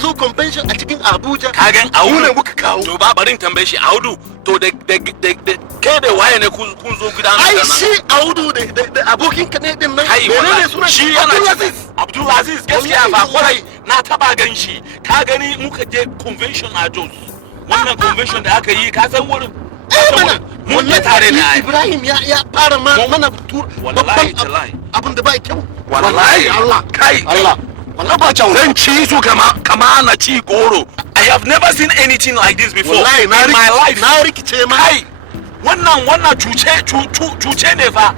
zo convention a cikin Abuja. Kagan Audu ne muka kawo. To ba barin tambaye shi Audu to da kai da waye ne kun zo gidan nan. Ai shi Audu da abokin ka ne din nan. Menene sunan shi? Yana Abdulaziz gaskiya ba kwarai na taba gan shi. Ka gani muka je convention a Jos. Wannan convention da aka yi ka san wurin. Mun yi tare da Ibrahim ya fara mana tur. Wallahi tallahi. Abin da ba kyau. Wallahi Allah kai Allah. Wallahi ba kyau. Zan ci su kama na ci goro. I have never seen anything like this before in my life. Na rikice ma. Kai wannan cuce ne fa.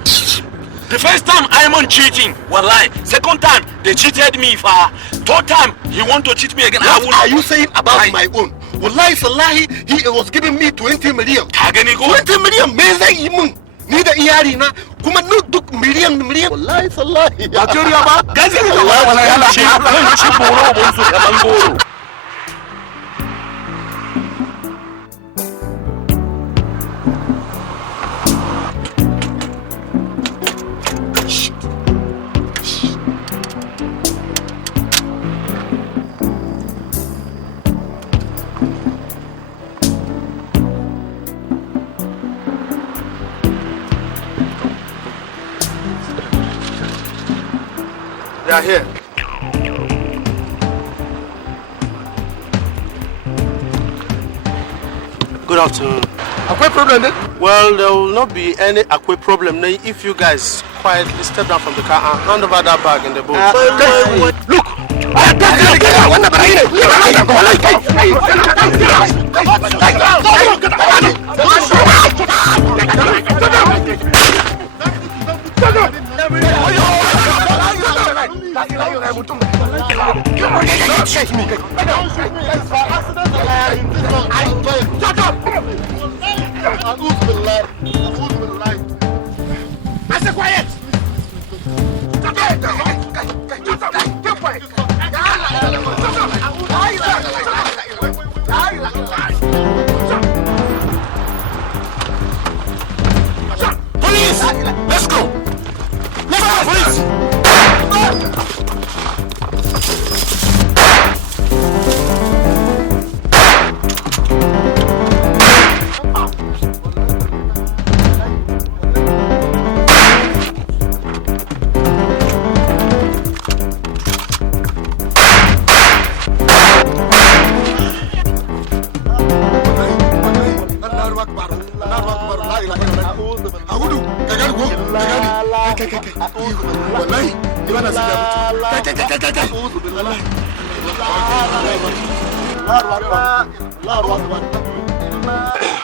The first time I'm on cheating, wallahi. Second time they cheated me fa. Third time he want to cheat me again. What are you saying about my own? Wallahi sallahi he was giving me 20 million. Ka gani ko? 20 million me zai yi mun? Ni da iyali na kuma duk miliyan. Wallahi sallahi. Ba kiriya ba? Gazi ne wallahi Allah shi boro bon su kaman goro. They are here. Good afternoon. Akwai problem then? Well, there will not be any Akwe problem now if you guys quietly step down from the car and hand over that bag in the boat. Look! I said quiet! Police! Let's go! Let's go, police!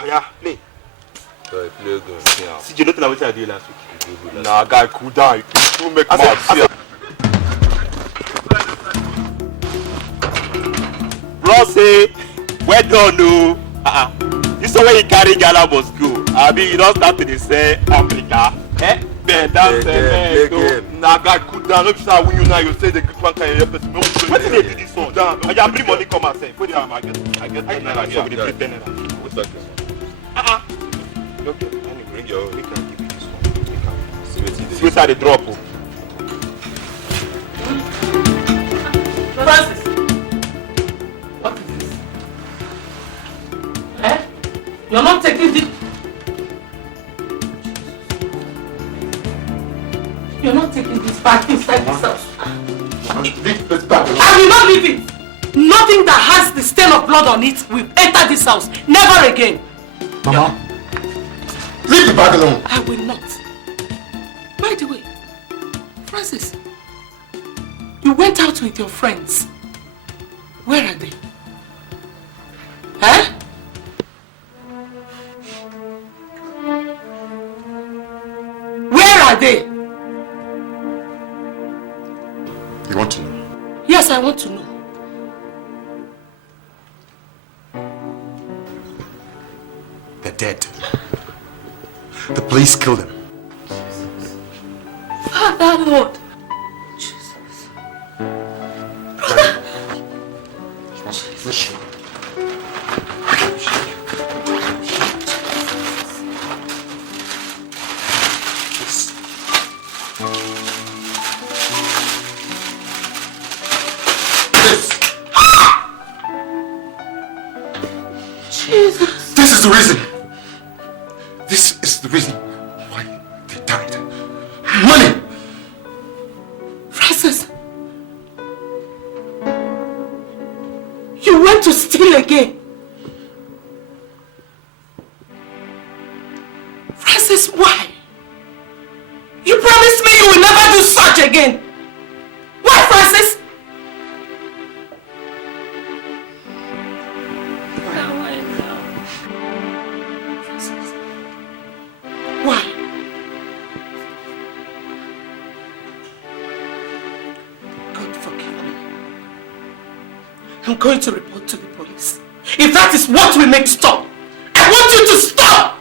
Yeah, play. See, you don't know what I did last week. Nah, guy, cool down. You make mouth here. Bro, say, well done, no. You saw where you carry Gala must go. I mean, you don't start to say Africa. Eh? That's nah, guy, cool down. Look, when you now you say the good one can help us. What did they do this one? I just bring money come and say, put it on my I get 10 naira. What's that? Okay, bring your own. We can give you this one. See what's the drop. Francis, what is this? Eh? You're not taking this. You're not taking this back inside this house. I will not leave it. Nothing that has the stain of blood on it will enter this house. Never again. Mama, leave the bag alone. I will not. By the way, Francis, you went out with your friends. Where are they? Huh? Where are they? You want to know? Yes, I want to know. They're dead. The police killed them. Father, Lord. Jesus. Listen. This is the reason. This is the reason why they died. Money! Francis! You went to steal again. Francis, why? You promised me you will never do such again. Why, Francis? Francis. Why? God forgive me. I'm going to report to the police. If that is what will make you stop, I want you to stop!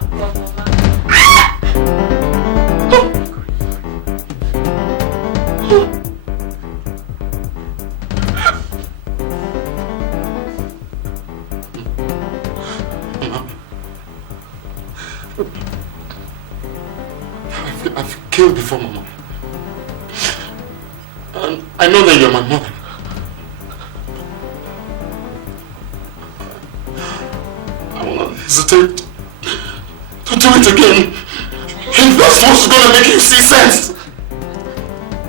I've killed before, Mama. And I know that you're my mother. I will not hesitate to do it again. If that's what's gonna make you see sense.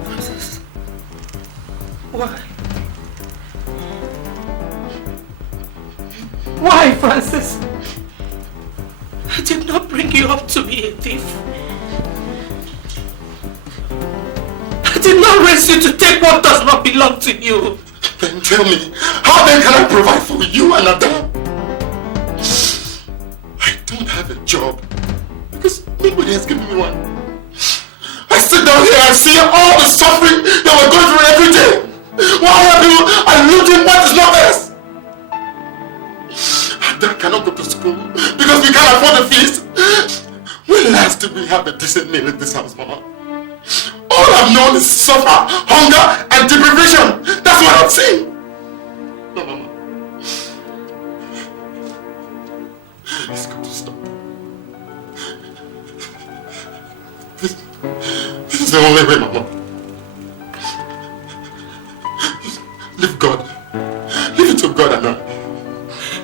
Francis, why? Why, Francis? I did not bring you up to be a thief. I did not raise you to take what does not belong to you. Then tell me, how then can I provide for you and Adam? I don't have a job because nobody has given me one. I sit down here and see all the suffering that we're going through every day. While other people are looting what is not theirs. Adam cannot go to school because we can't afford the fees. When last did we have a decent meal in this house, Mama? All I've known is suffer, hunger, and deprivation. That's what I've seen. No, Mama. It's got to stop. This is the only way, Mama. Leave God. Leave it to God and I.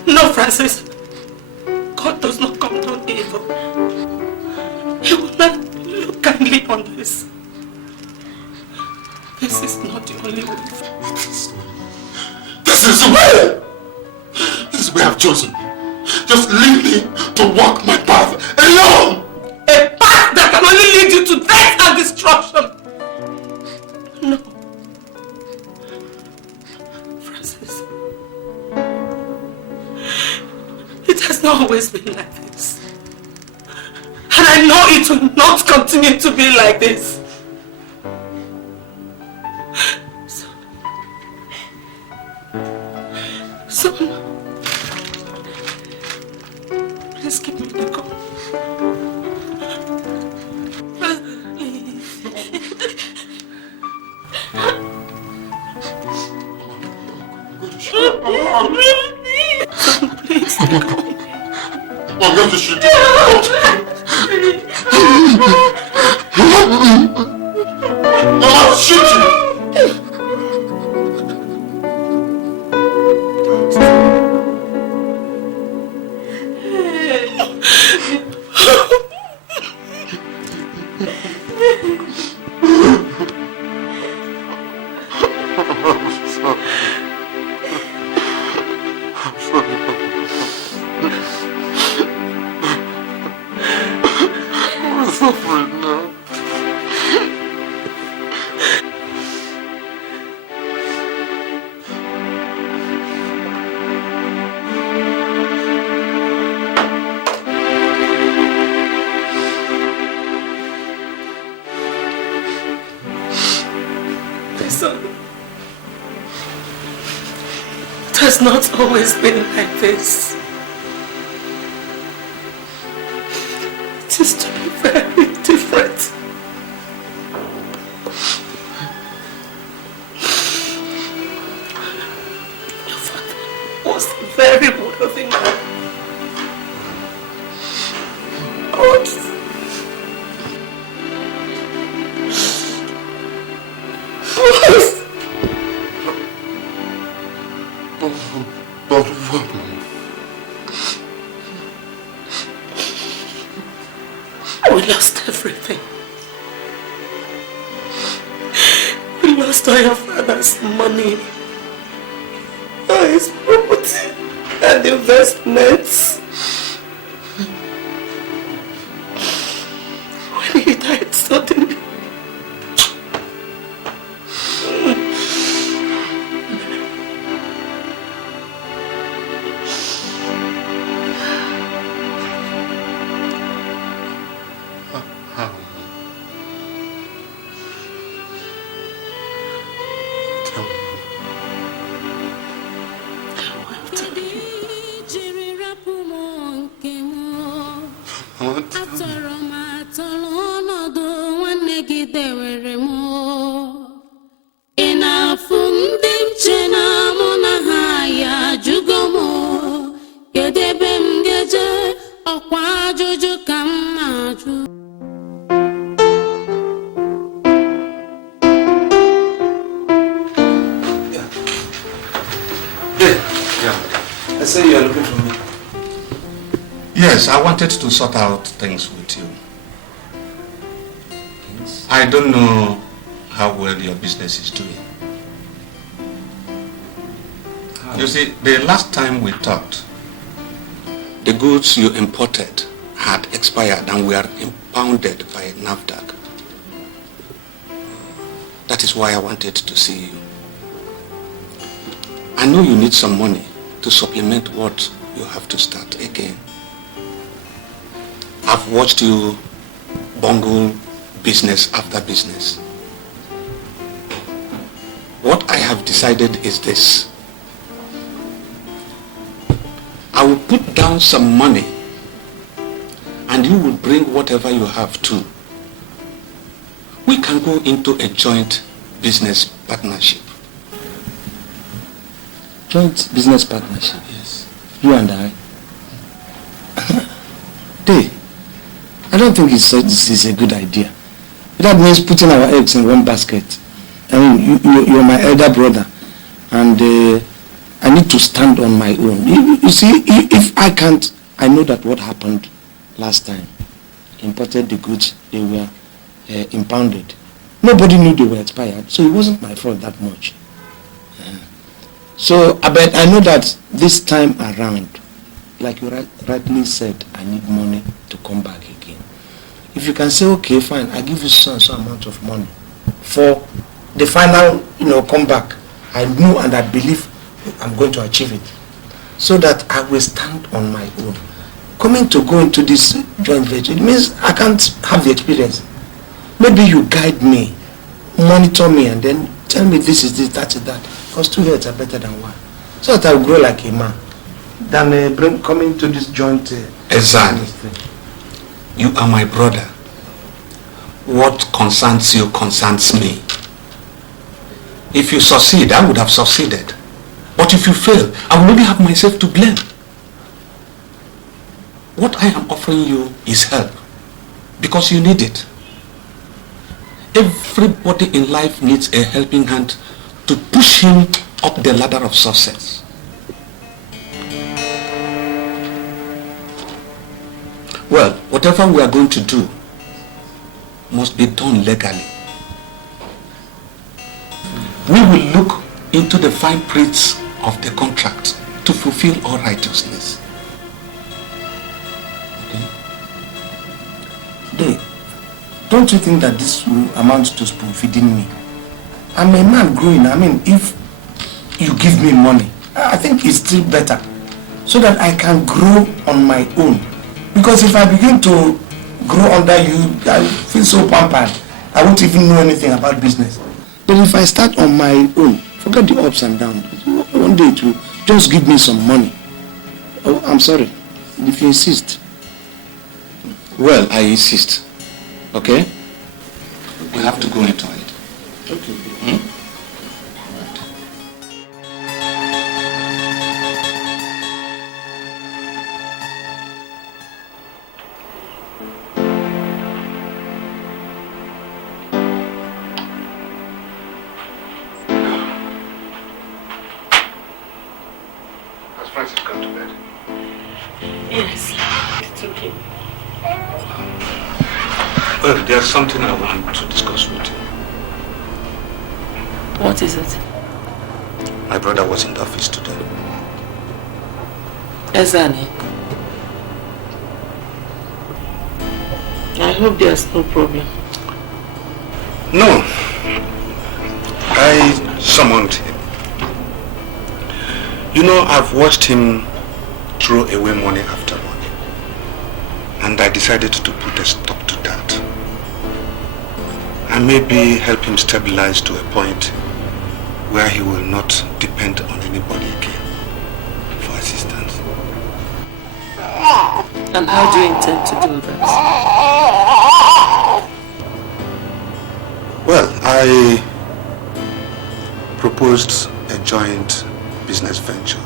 No, Francis. God does not condone evil. He will not look kindly on this. This is not the only way. This is the way! This is the way I've chosen. Just leave me to walk my path alone! A path that can only lead you to death and destruction! No. Francis. It has not always been like this. And I know it will not continue to be like this. So, please give me the gun. Please. I'm going to shoot you. I'll shoot you. It has not always been like this. It is to be very different. Your father was a very wealthy man. We lost everything. We lost all your father's money, all his property and investments. When he died suddenly, Yes, I wanted to sort out things with you. I don't know how well your business is doing. You see, the last time we talked, the goods you imported had expired and were impounded by NAFDAC. That is why I wanted to see you. I know you need some money to supplement what you have to start again. I've watched you bungle business after business. What I have decided is this. I will put down some money and you will bring whatever you have too. We can go into a joint business partnership. Joint business partnership? Yes. You and I? Day, I don't think this is a good idea. That means putting our eggs in one basket. I mean, you're my elder brother, and I need to stand on my own. You see, if I can't, I know that what happened last time, imported the goods, they were impounded. Nobody knew they were expired, so it wasn't my fault that much. So, but I know that this time around, like you rightly said, I need money to come back again. If you can say, okay, fine, I give you some amount of money for the final, comeback, I know and I believe I'm going to achieve it, so that I will stand on my own. Coming to go into this joint venture, it means I can't have the experience. Maybe you guide me, monitor me, and then tell me this is this, that is that. Because 2 heads are better than one. So that I will grow like a man. Than coming to this joint... Ezeoun, you are my brother. What concerns you concerns me. If you succeed, I would have succeeded. But if you fail, I will only have myself to blame. What I am offering you is help, because you need it. Everybody in life needs a helping hand to push him up the ladder of success. Well, whatever we are going to do must be done legally. We will look into the fine prints of the contract to fulfill all righteousness. Okay? Don't you think that this will amount to spoon feeding me? I'm a man growing. I mean, if you give me money, I think it's still better, so that I can grow on my own. Because if I begin to grow under you, I feel so pampered. I won't even know anything about business. But if I start on my own, forget the ups and downs. One day it will just give me some money. Oh, I'm sorry, if you insist. Well, I insist. Okay? We have to go into it. Okay. Has Francis gone to bed? Yes, it's okay. Well, there's something I want to discuss with you. What is it? My brother was in the office today. Ezeoun, I hope there's no problem. No. I summoned him. You know, I've watched him throw away money after money. And I decided to put a stop to that. And maybe help him stabilize to a point where he will not depend on anybody again for assistance. And how do you intend to do that? Well, I proposed a joint business venture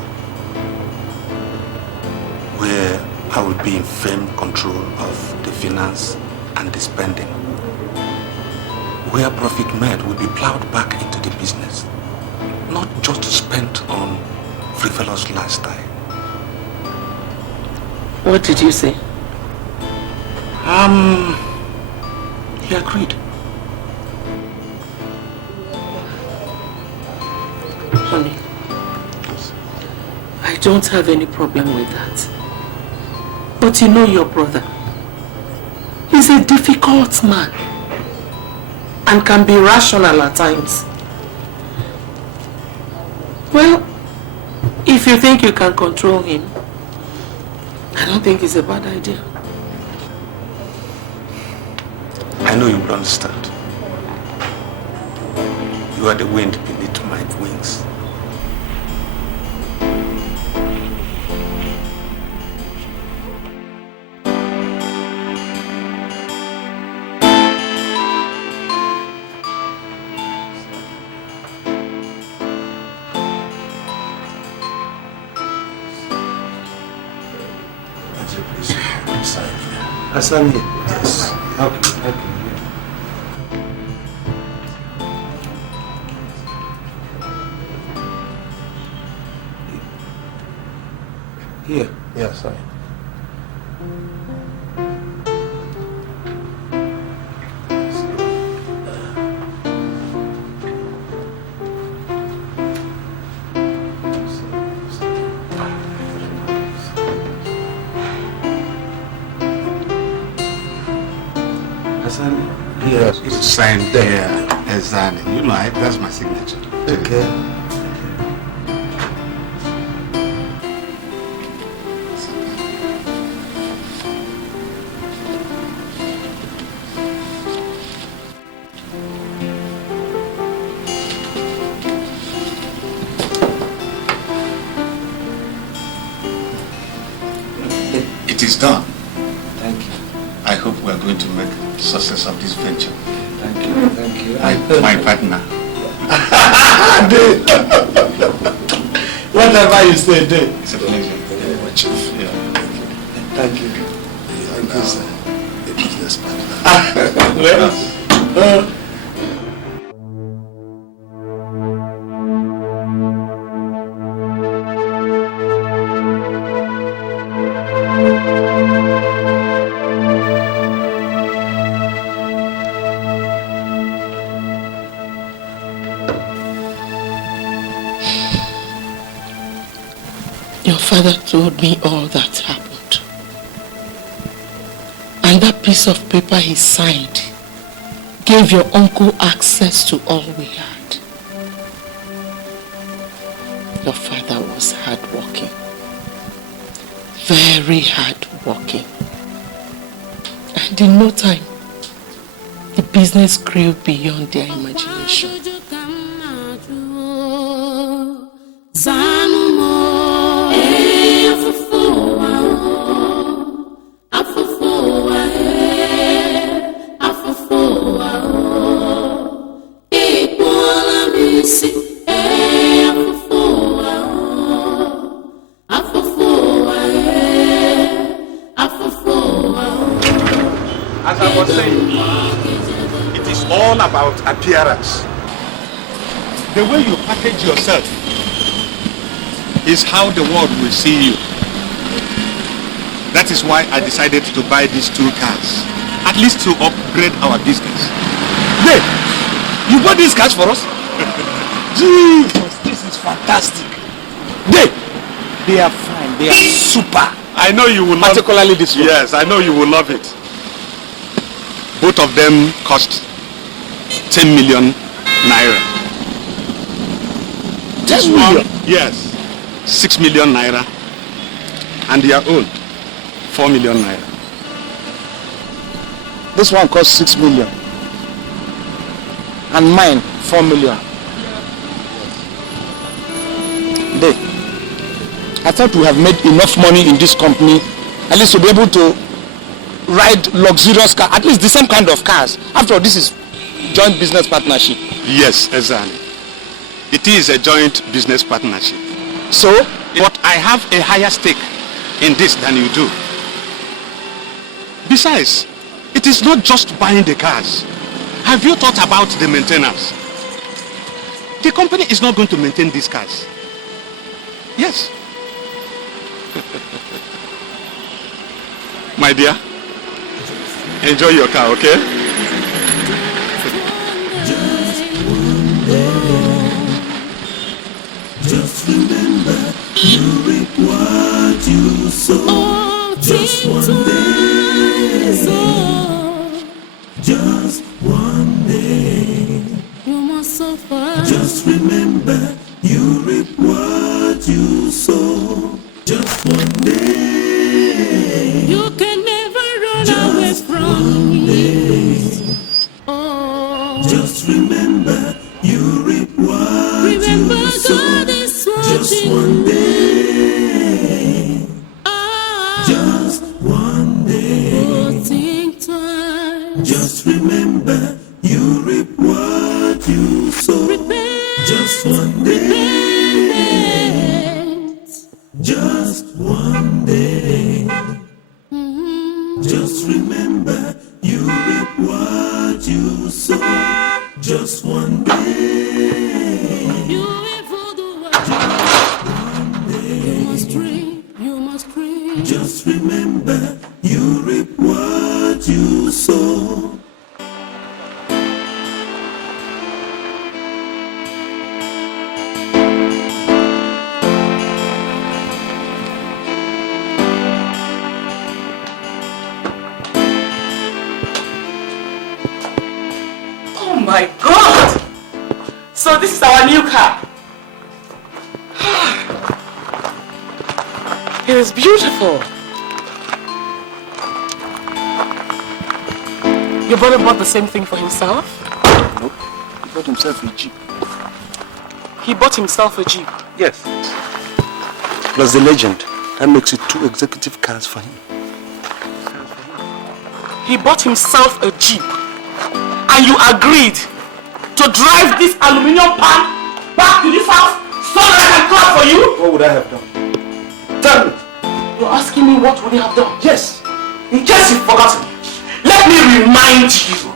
where I would be in firm control of the finance and the spending. Where profit made will be plowed back into the business, not just spent on frivolous lifestyle. What did you say? He agreed. Honey, I don't have any problem with that. But you know your brother. He's a difficult man and can be rational at times. Well, if you think you can control him, I don't think it's a bad idea. I know you will understand. You are the wind beneath my wings. Asani. Yes. Okay. Here. Yes, sorry. Asani. Here. It's signed there, Ezeoun. You know it, that's my signature. Okay. It is done. Thank you. I hope we are going to make success of this venture. Thank you. Thank you. My partner. Whatever you say, Dave. It's a pleasure. Very much. Yeah. Thank you. Thank you, sir. A business partner. Your father told me all that happened. And that piece of paper he signed gave your uncle access to all we had. Your father was hardworking. Very hardworking. And in no time, the business grew beyond their imagination. As I was saying, it is all about appearance. The way you package yourself is how the world will see you. That is why I decided to buy these 2 cars. at least to upgrade our business. Hey, you bought these cars for us? Jesus, this is fantastic. They are fine. They are super. I know you will love it. Particularly this one. Yes, I know you will love it. Both of them cost 10 million naira. 10 million? Yes, 6 million naira. And their own, 4 million naira. This one costs 6 million. And mine, 4 million. I thought we have made enough money in this company, at least to be able to ride luxurious cars, at least the same kind of cars. After all, this is joint business partnership. Yes, exactly. It is a joint business partnership. So, but I have a higher stake in this than you do. Besides, it is not just buying the cars. Have you thought about the maintenance? The company is not going to maintain these cars. Yes. My dear, enjoy your car, okay? Just remember, you reap what you sow. Just one day, just one day. You must suffer. Just remember, you reap what you sow. Just one day. You can never run away from me. Oh. Just remember, you reap what you sow. God is watching. Just one day. Just one day. Oh, think twice. Just remember, you reap what you sow. Just one day. Just one day. Just remember, you reap what you sow. Just one day. You evil do what just one day. You must dream, you must dream. Just remember, you reap what you sow. My God! So this is our new car. It is beautiful. Your brother bought the same thing for himself? Nope. He bought himself a Jeep. He bought himself a Jeep? Yes. Plus the legend. That makes it 2 executive cars for him. He bought himself a Jeep. And you agreed to drive this aluminium pan back to this house so that I can clap for you? What would I have done? Tell me. You're asking me what would you have done? Yes. In case you've forgotten, let me remind you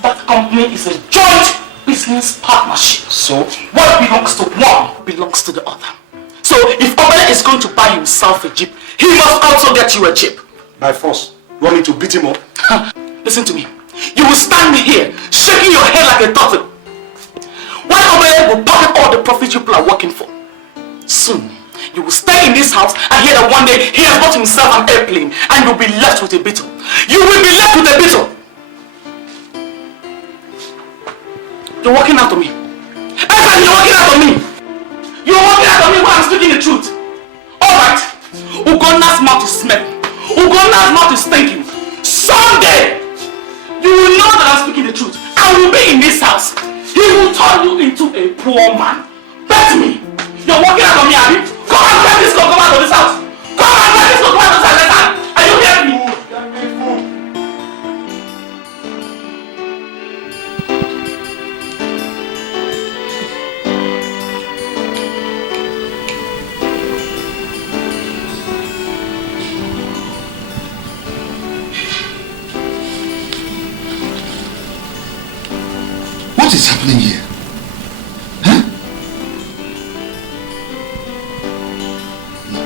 that the company is a joint business partnership. So? What belongs to one belongs to the other. So if Owoh is going to buy himself a Jeep, he must also get you a Jeep. By force? You want me to beat him up? Listen to me. You will stand here shaking your head like a turtle. While Owoh will pocket all the profits you people are working for. Soon, you will stay in this house and hear that one day he has bought himself an airplane and you'll be left with a beetle. You will be left with a beetle. You're walking out to me. I said you're walking out to me. You're walking out to me while I'm speaking the truth. Alright. Ugonna's mouth is smelling. Ugonna's mouth is stinking. Someday, you will know that I'm speaking the truth. I will be in this house. He will turn you into a poor man. Bet me. You're walking out of me, Abby. Come and get this girl, come out of this house. Come and get this girl, come out of this house. Listen. Are you hearing me? What is happening here? Huh? No.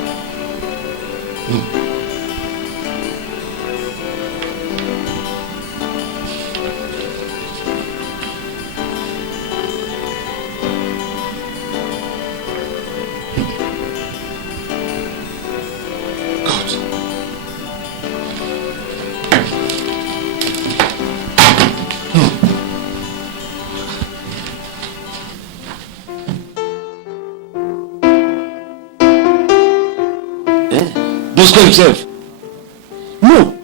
Bosco himself. No.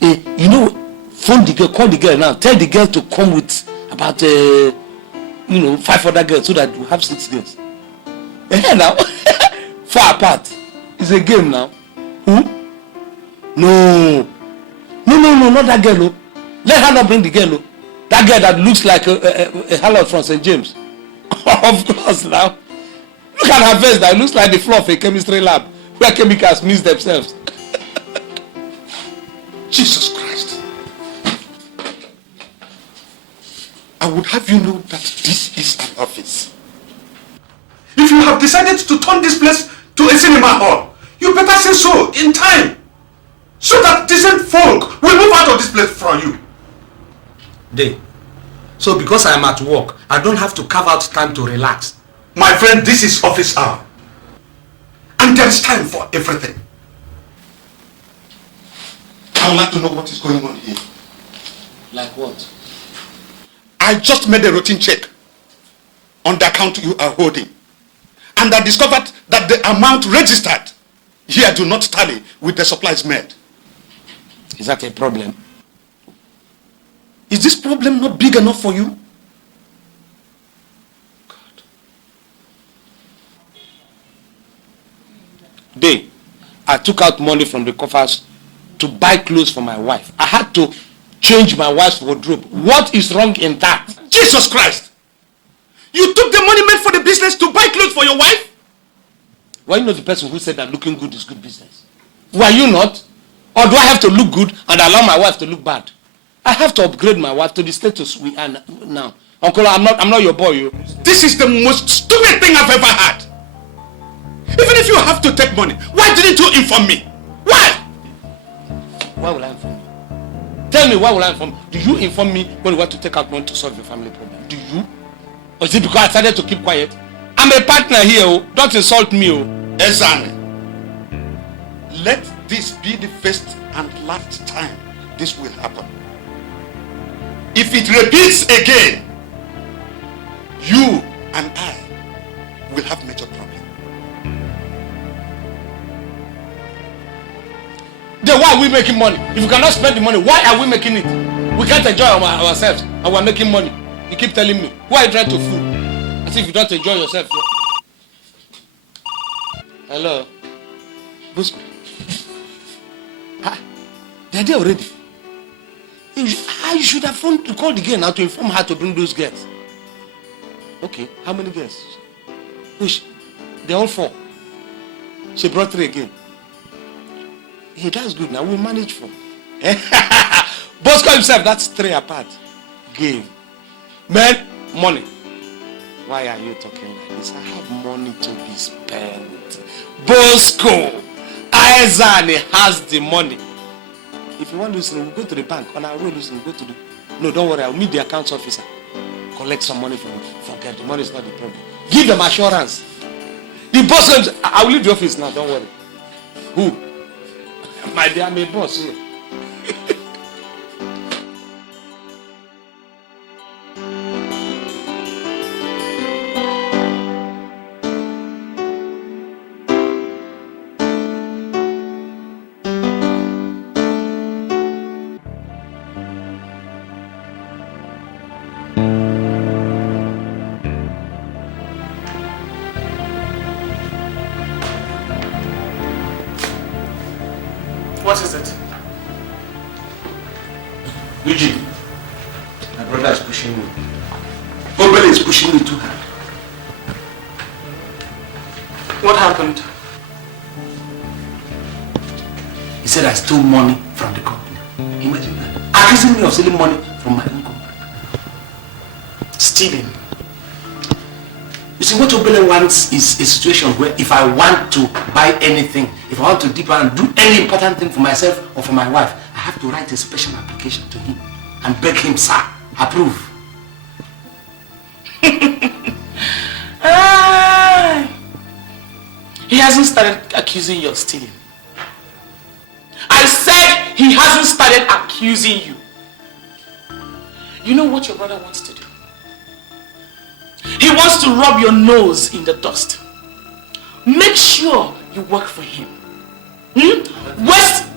You know, phone the girl, call the girl now, tell the girl to come with about 5 other girls so that we have 6 girls. Now, 4 apart. It's a game now. Who? No, not that girl. No. Let her not bring the girl. No. That girl that looks like a harlot from St. James. Of course now. Look at her face. That looks like the floor of a chemistry lab where chemicals mix themselves. Jesus Christ. I would have you know that this is an office. If you have decided to turn this place to a cinema hall, you better say so in time, so that decent folk will move out of this place from you. Day. So because I am at work, I don't have to carve out time to relax. My friend, this is office hour. And there is time for everything. I would like to know what is going on here. Like what? I just made a routine check on the account you are holding. And I discovered that the amount registered here do not tally with the supplies made. Is that a problem? Is this problem not big enough for you? God. Day, I took out money from the coffers to buy clothes for my wife. I had to change my wife's wardrobe. What is wrong in that? Jesus Christ! You took the money meant for the business to buy clothes for your wife? Were you not the person who said that looking good is good business? Were you not? Or do I have to look good and allow my wife to look bad? I have to upgrade my wife to the status we are now. Uncle, I'm not your boy. You. This is the most stupid thing I've ever had. Even if you have to take money, why didn't you inform me? Why? Why will I inform you? Tell me, why will I inform you? Do you inform me when you want to take out money to solve your family problem? Do you? Or is it because I decided to keep quiet? I'm a partner here. Oh. Don't insult me. Oh. Ezeoun, let this be the first and last time this will happen. If it repeats again, you and I will have major problem. Then why are we making money? If we cannot spend the money, why are we making it? We can't enjoy ourselves and we're making money. You keep telling me. Who are you trying to fool? As if you don't enjoy yourself. Hello? Bosco. They're there already. You should have called the girl now to inform her to bring those girls. Okay, how many girls? Which? They're all 4. She brought 3 again. Hey, that's good. Now we'll manage 4. Bosco himself, that's 3 apart. Game. Man, money. Why are you talking like this? I have money to be spent. Bosco, Ezeoun has the money. If you want to listen, we'll go to the bank. On our road, listen, go to the... No, don't worry. I'll meet the accounts officer. Collect some money from him. Forget, the money is not the problem. Give them assurance. The boss, I will leave the office now, don't worry. Who? My dear, I'm a boss here. What is it? Eugene, my brother is pushing me. Owoh is pushing me too hard. What happened? He said I stole money from the company. Imagine that. Accusing me of stealing money from my own company. Stealing? You see, what Owoh wants is a situation where if I want to buy anything, if I want to dip and do any important thing for myself or for my wife, I have to write a special application to him and beg him, sir, approve. He hasn't started accusing you of stealing. I said he hasn't started accusing you. You know what your brother wants to do? He wants to rub your nose in the dust. Make sure you work for him.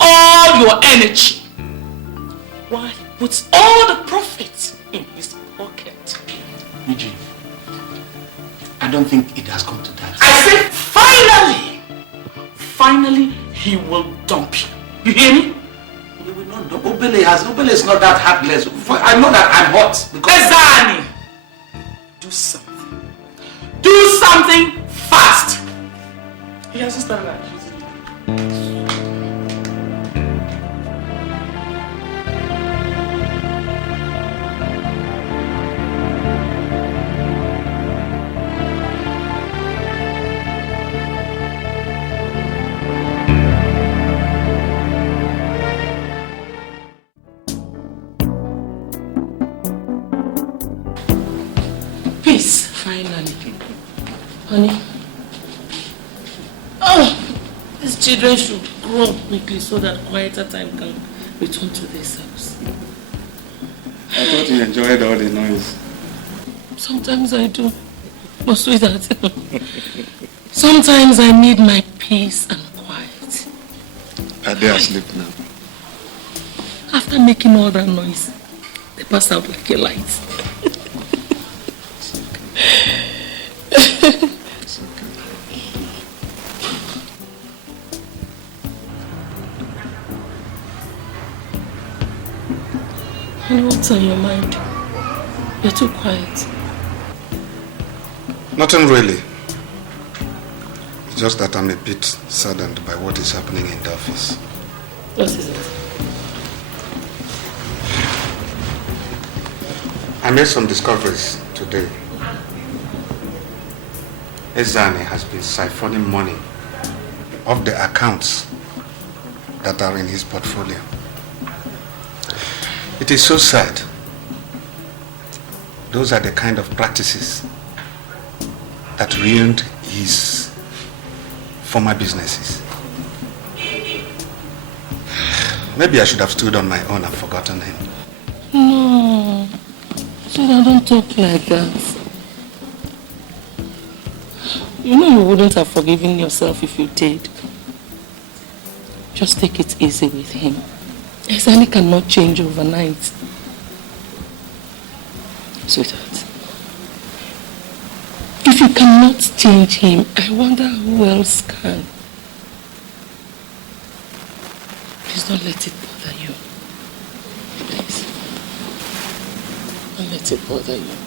all your energy while he puts all the profit in his pocket. Eugene, I don't think it has come to that. I said finally he will dump you. You hear me? He will not dump. Obele is not that heartless. I know that I'm hot. Ezani, do something. Do something fast. He hasn't started accusing you. Peace, finally. Honey. Oh, these children should grow up quickly so that quieter time can return to this house. I thought you enjoyed all the noise. Sometimes I do. But sweetheart, sometimes I need my peace and quiet. Are they asleep now? After making all that noise, they pass out like a light. And what's on your mind? You're too quiet. Nothing really. It's just that I'm a bit saddened by what is happening in the office. What is it? I made some discoveries today. Ezeoun has been siphoning money off the accounts that are in his portfolio. It is so sad. Those are the kind of practices that ruined his former businesses. Maybe I should have stood on my own and forgotten him. No, Suda, don't talk like that. You know you wouldn't have forgiven yourself if you did. Just take it easy with him. Ezeoun cannot change overnight. Sweetheart, if you cannot change him, I wonder who else can. Please don't let it bother you. Please. Don't let it bother you.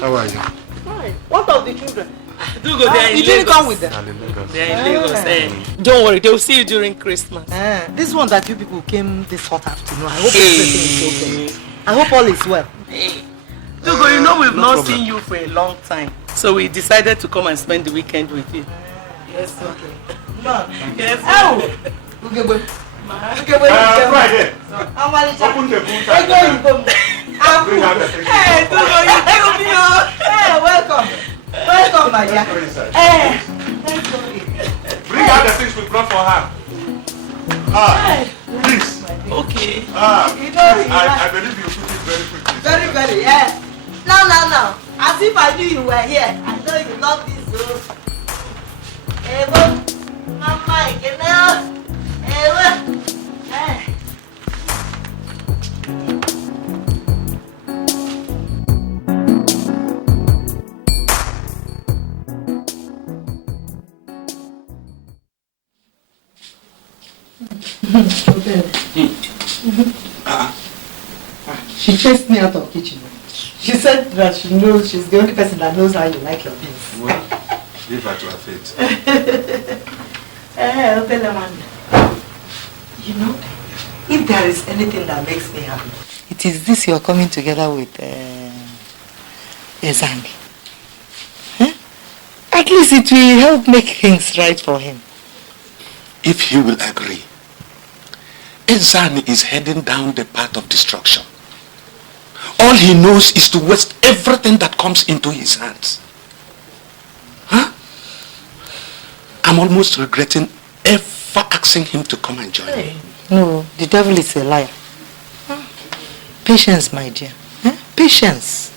How are you? Fine. What of the children? You didn't come with them? They are in Lagos. Don't worry, they'll see you during Christmas. This one that you people came this hot afternoon. I hope everything is okay. I hope all is well. Dugo, you know we've not seen you for a long time. So we decided to come and spend the weekend with you. Yes, okay. No. Yes. Oh! Okay, boy. Right here. Open the boot. Hey, Dugo, you killed me. Hey, welcome. Welcome, my dear. Hey, let's go in. Bring out the things we brought for her. Please. Okay. You know, I believe you put it very quickly. Very, yeah. Now. As if I knew you were here. I know you love this, so. Hey, well, Mama, you know. Hey, well. Hey. She chased me out of the kitchen. She said that she knows she's the only person that knows how you like your beans. Leave her to her fate. You know, if there is anything that makes me happy, it is this you're coming together with Ezeoun. Huh? At least it will help make things right for him. If he will agree, Ezeoun is heading down the path of destruction. All he knows is to waste everything that comes into his hands. Huh? I'm almost regretting ever asking him to come and join me. No, the devil is a liar. Patience, my dear. Patience.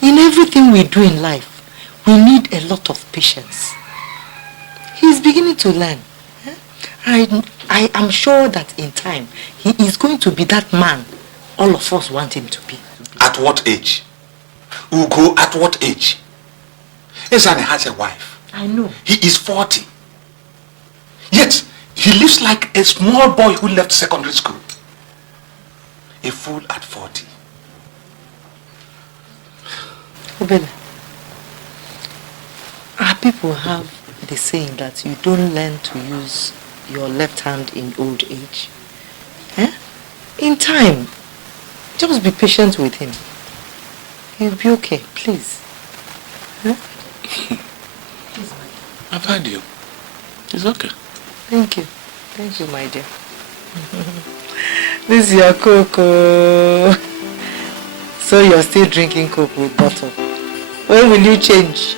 In everything we do in life, we need a lot of patience. He's beginning to learn. I am sure that in time, he is going to be that man all of us want him to be. At what age? Ugo, at what age? Ezeoun has a wife. I know. He is 40. Yet, he lives like a small boy who left secondary school. A fool at 40. Obele, our people have the saying that you don't learn to use your left hand in old age. In time, just be patient with him. He'll be okay, please. I've heard you. It's okay. Thank you. Thank you, my dear. This is your cocoa. So you're still drinking coke with bottle. When will you change?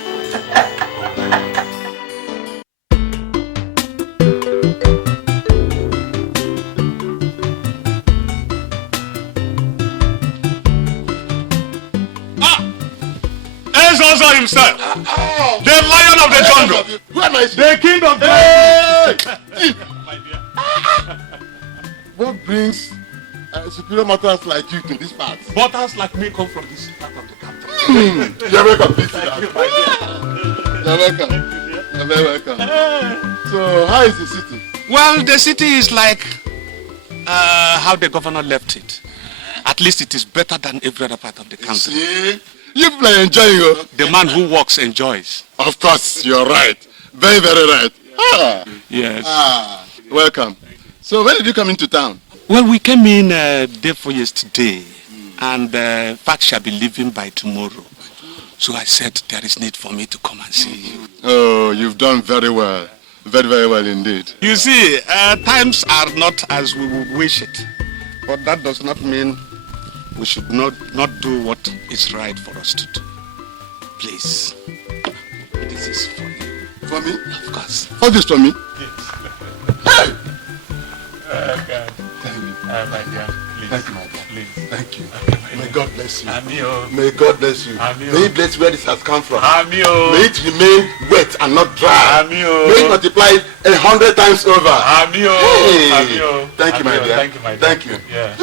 Ezeoun himself, the lion of the jungle, the king of the What brings superior mortals like you to this part? Mortals like me come from this part of the country. You're welcome. You're welcome. You're very welcome. So, how is the city? Well, the city is like how the governor left it. At least it is better than every other part of the country. See? You people are enjoying it. The man who walks enjoys. Of course, you're right. Very, very right. Yes. Welcome. So when did you come into town? Well, we came in day for yesterday, and Fact shall be leaving by tomorrow. So I said there is need for me to come and see you. Oh, you've done very well. Very, very well indeed. You see, times are not as we would wish it. But that does not mean we should not do what is right for us to do. Please, this is for you. For me? Of course. All this for me? Yes. Hey! God. Thank you. My dear, please. Thank you, my dear. Please. Thank you. May God bless you. Amio. May God bless you. Amio. May He bless where this has come from. Amio. May it remain wet and not dry. Amio. May it multiply 100 times over. Amio. Hey. Amio. Thank you, my dear. Thank you, my dear. Thank you. Yeah.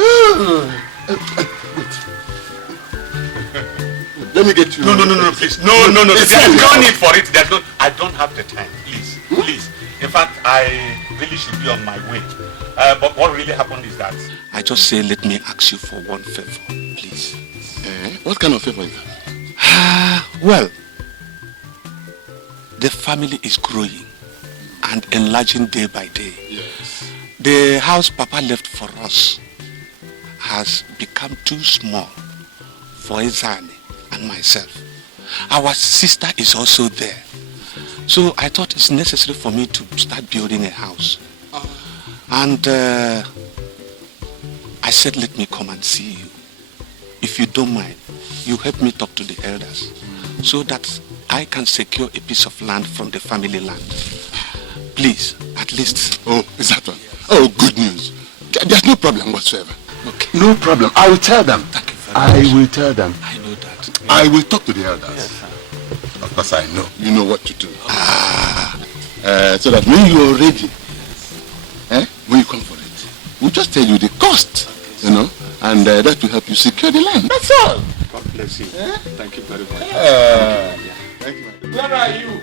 Let me get you. No, please. No. There's no need for it. I don't have the time. Please. Please. In fact, I really should be on my way. But what really happened is that I just say, let me ask you for one favor, please. What kind of favor is that? Well, the family is growing and enlarging day by day. Yes. The house Papa left for us has become too small for Ezeoun and myself. Our sister is also there. So I thought it's necessary for me to start building a house. And I said, let me come and see you. If you don't mind, you help me talk to the elders so that I can secure a piece of land from the family land. Please, at least. Oh, is that one? Oh, good news. There's no problem whatsoever. Okay. No problem. I will tell them. Thank you very much. I will tell them. I know that. I will talk to the elders. Yes, sir. Of course I know. You know what to do. So that when you are ready, when you come for it, we'll just tell you the cost, you know, and that will help you secure the land. That's all. God bless you. Thank you very much. Thank you, my dear. Where are you?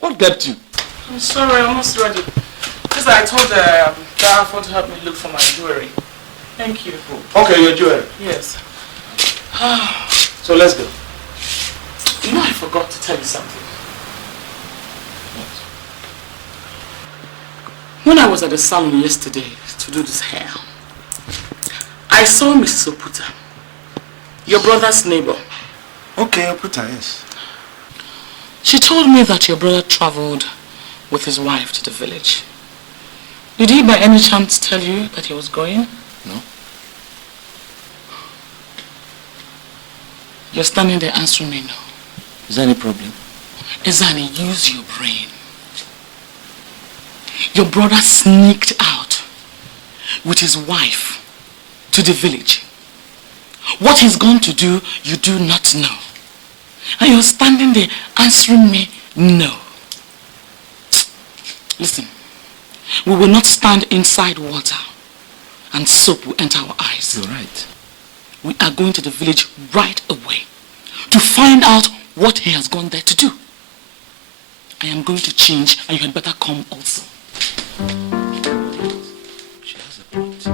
What kept you? I'm sorry, I'm almost ready. Because I told Darafon to help me look for my jewelry. Thank you. Okay, you're Joel. Yes. So let's go. You know, I forgot to tell you something. When I was at the salon yesterday to do this hair, I saw Mrs. Oputa, your brother's neighbor. Okay, Oputa, yes. She told me that your brother traveled with his wife to the village. Did he by any chance tell you that he was going? No. You're standing there answering me no. Is there any problem? Ezani, use your brain. Your brother sneaked out with his wife to the village. What he's going to do, you do not know. And you're standing there answering me no. Listen, we will not stand inside water and soap will enter our eyes. You're right. We are going to the village right away to find out what he has gone there to do. I am going to change and you had better come also. She has a point.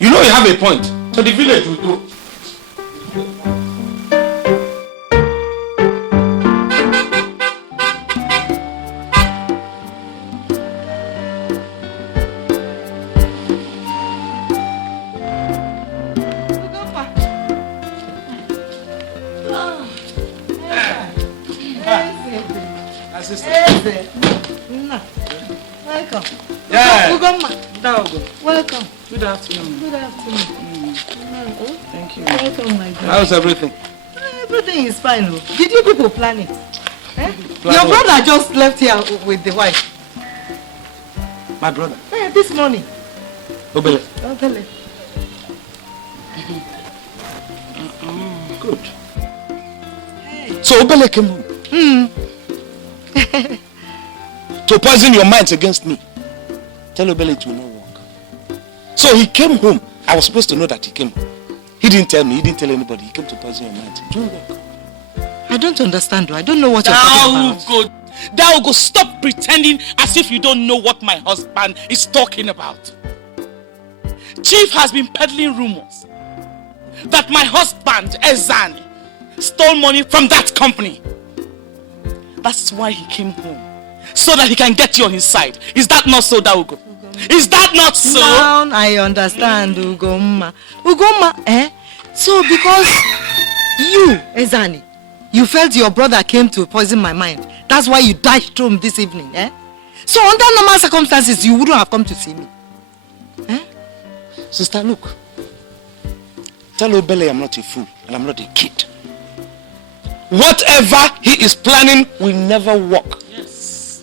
You know you have a point. So the village will go. Welcome. Yeah. Welcome. Good afternoon. Good afternoon. Thank you. Welcome, my dear. How's everything? Everything is fine. Oh. Did you people plan it? Eh? Plan Your what? brother just left here with the wife. My brother. This morning. Obele. Obele. Good. So Obele came home. To poison your minds against me. Tell Obele it will not work. So he came home. I was supposed to know that he came home. He didn't tell me. He didn't tell anybody. He came to poison your minds. It won't work. I don't understand. I don't know what you're talking about. Daogo, stop pretending as if you don't know what my husband is talking about. Chief has been peddling rumors that my husband, Ezani, stole money from that company. That's why he came home. So that he can get you on his side. Is that not so, Daogo? Is that not so? Now I understand, Ugoma. Ugoma, eh? So because you, Ezani, you felt your brother came to poison my mind. That's why you dashed home this evening, eh? So under normal circumstances, you wouldn't have come to see me. Eh? Sister, look. Tell Obele I'm not a fool and I'm not a kid. Whatever he is planning will never work. Yes.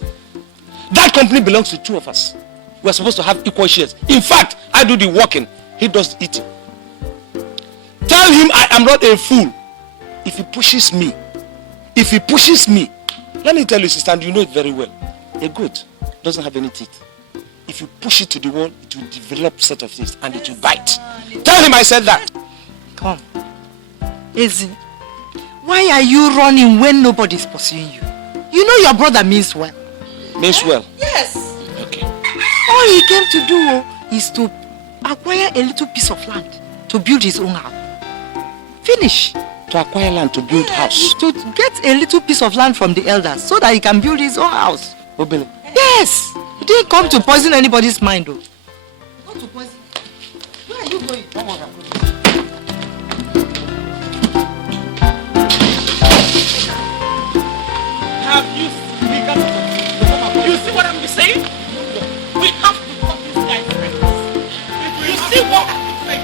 That company belongs to two of us. We are supposed to have equal shares. In fact, I do the working. He does the eating. Tell him I am not a fool. If he pushes me, let me tell you, sister, and you know it very well. A goat doesn't have any teeth. If you push it to the wall, it will develop set of teeth and it will bite. Tell him I said that. Come. Ezi, why are you running when nobody is pursuing you? You know your brother means well. Means well? Yes. Okay. All he came to do is to acquire a little piece of land to build his own house. Finish. To acquire land to build house? To get a little piece of land from the elders so that he can build his own house. Obele. Yes. He didn't come to poison anybody's mind though. Not to poison. Where are you going? Have you you see what I'm saying? We have to cut this guy's face. You see what I'm saying?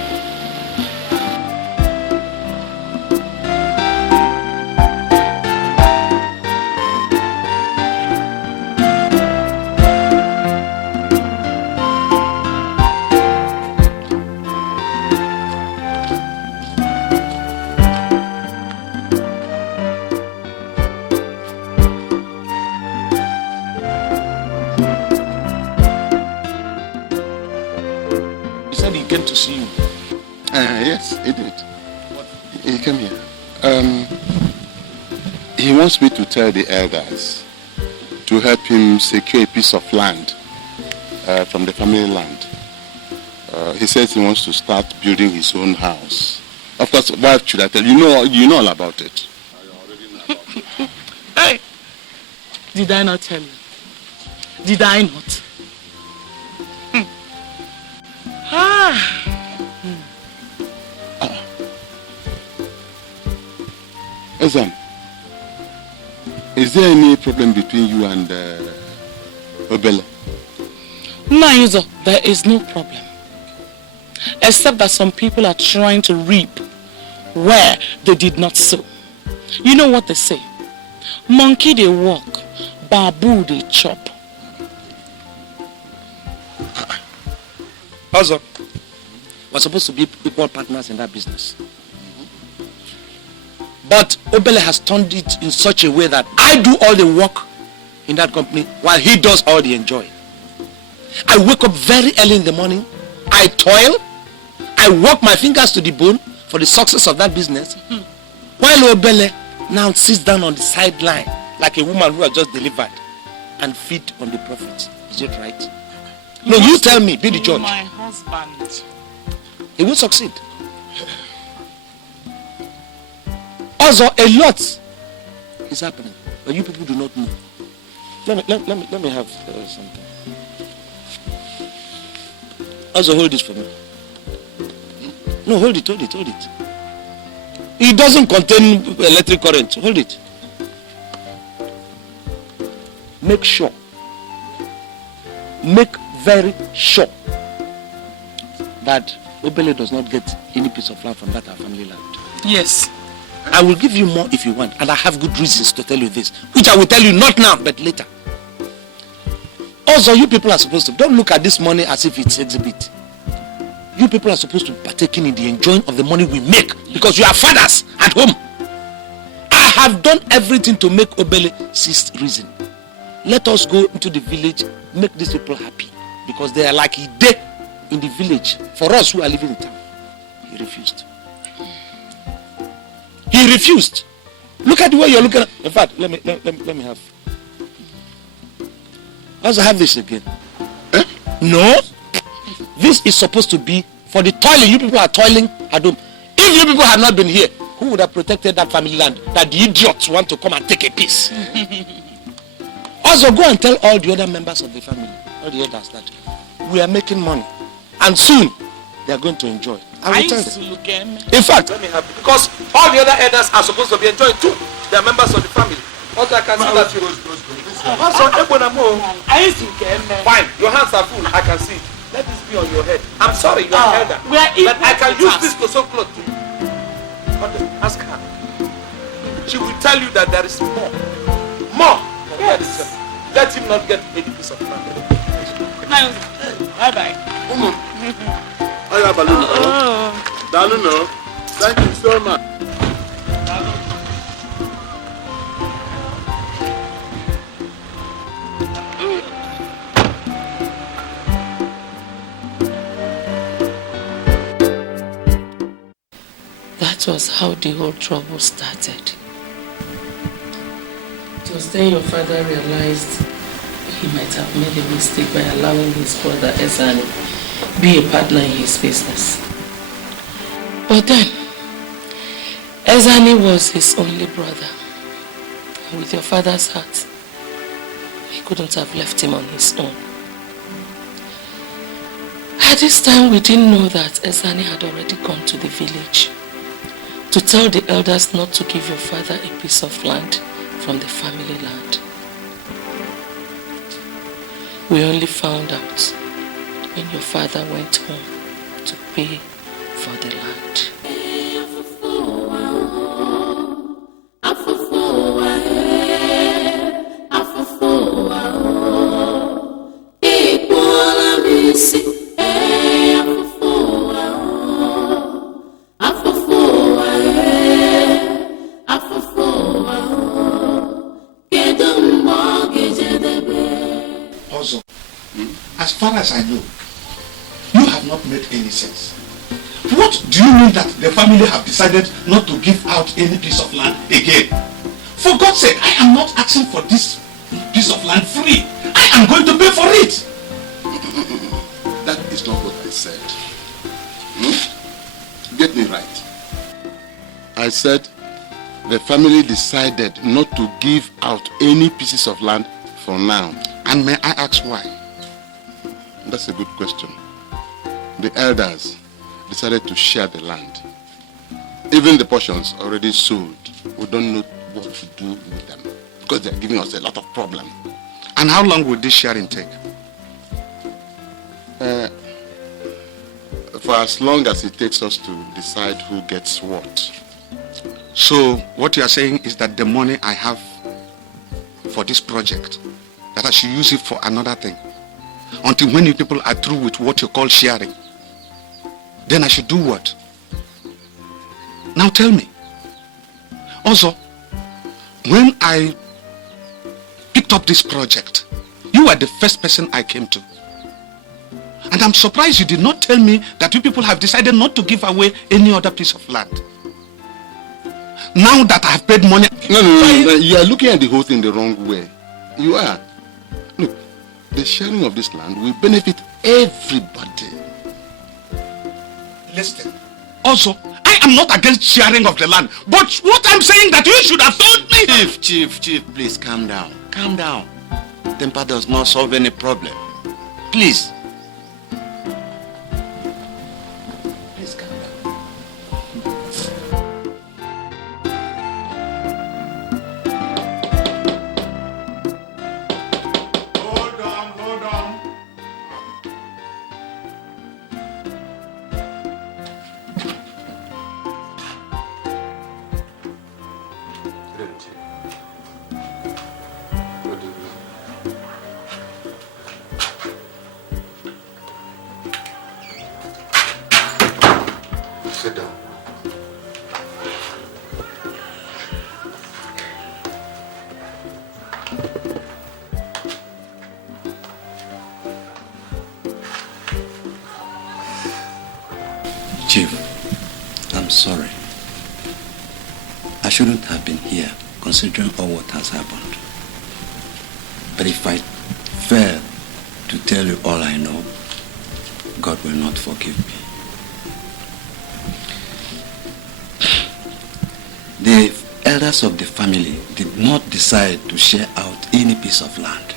Came to see you. Yes, he did. He came here. He wants me to tell the elders to help him secure a piece of land from the family land He says he wants to start building his own house. Of course, why should I tell you? You know all about it. Hey! Did I not tell you? Did I not? Ezeoun, is there any problem between you and Obele? No, Yuzo, there is no problem. Except that some people are trying to reap where they did not sow. You know what they say? Monkey they walk, baboon they chop. Also, we're supposed to be equal partners in that business. But Obele has turned it in such a way that I do all the work in that company while he does all the enjoying. I wake up very early in the morning, I toil, I work my fingers to the bone for the success of that business, while Obele now sits down on the sideline like a woman who has just delivered and feed on the profits. Is it right? No, you tell me, be the judge. My husband. He will succeed. Also, a lot is happening, but you people do not know. Let me have something. Also, hold this for me. No, hold it. It doesn't contain electric current. Hold it. Make very sure that Obele does not get any piece of land from that our family land. Yes. I will give you more if you want, and I have good reasons to tell you this, which I will tell you not now, but later. Also, you people are supposed to, don't look at this money as if it's exhibit. You people are supposed to partake in the enjoying of the money we make, because you are fathers at home. I have done everything to make Obele cease reason. Let us go into the village, make these people happy, because they are like a day in the village for us who are living in town. He refused. He refused. Look at the way you're looking at. In fact, let me have. I also have this again. No. This is supposed to be for the toiling. You people are toiling at home. If you people had not been here, who would have protected that family land that the idiots want to come and take a piece? Also, go and tell all the other members of the family, all the others, that we are making money, and soon they are going to enjoy. I will tell them. In fact, let me have it, because all the other elders are supposed to be enjoying too. They are members of the family. Also, I can see that you. Fine, your hands are full. I can see it. Let this be on your head. I'm sorry, you are elder, but I can use this to sew clothes too. Ask her. She will tell you that there is more. Yes. Let him not get any piece of land. Bye bye. Daluno, thank you so much. That was how the whole trouble started. It was then your father realized he might have made a mistake by allowing his brother Ezeoun be a partner in his business. But then, Ezeoun was his only brother. And with your father's heart, he couldn't have left him on his own. At this time, we didn't know that Ezeoun had already gone to the village to tell the elders not to give your father a piece of land from the family land. We only found out when your father went home to pay for the land. As far as I know, you have not made any sense. What do you mean that the family have decided not to give out any piece of land again? For God's sake, I am not asking for this piece of land free. I am going to pay for it. That is not what I said. Get me right. I said the family decided not to give out any pieces of land for now. And may I ask why? That's a good question. The elders decided to share the land. Even the portions already sold, we don't know what to do with them because they're giving us a lot of problem. And how long will this sharing take? For as long as it takes us to decide who gets what. So what you are saying is that the money I have for this project, that I should use it for another thing until when you people are through with what you call sharing. Then I should do what? Now tell me. Also, when I picked up this project, you were the first person I came to. And I'm surprised you did not tell me that you people have decided not to give away any other piece of land. Now that I have paid money... No. You are looking at the whole thing the wrong way. You are. Look, the sharing of this land will benefit everybody. Listen. Also, I am not against sharing of the land. But what I'm saying that you should have told me... Chief, please calm down. Calm down. Temper does not solve any problem. Please. Please calm down. Hold on. Sit down. Chief, I'm sorry. I shouldn't have been here considering all what has happened. But if I fail to tell you all I know, God will not forgive me. The elders of the family did not decide to share out any piece of land.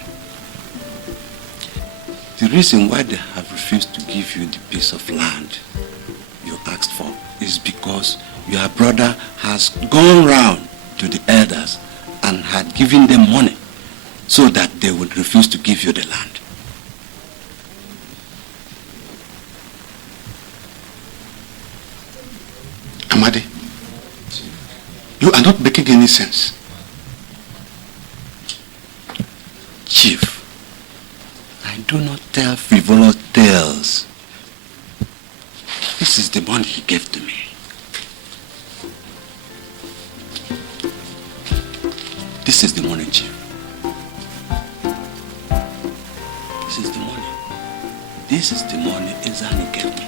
The reason why they have refused to give you the piece of land you asked for is because your brother has gone round to the elders and had given them money so that they would refuse to give you the land. Amadi, you are not making any sense. Chief, I do not tell frivolous tales. This is the money he gave to me. This is the money, Chief. This is the money. This is the money Ezeoun gave me.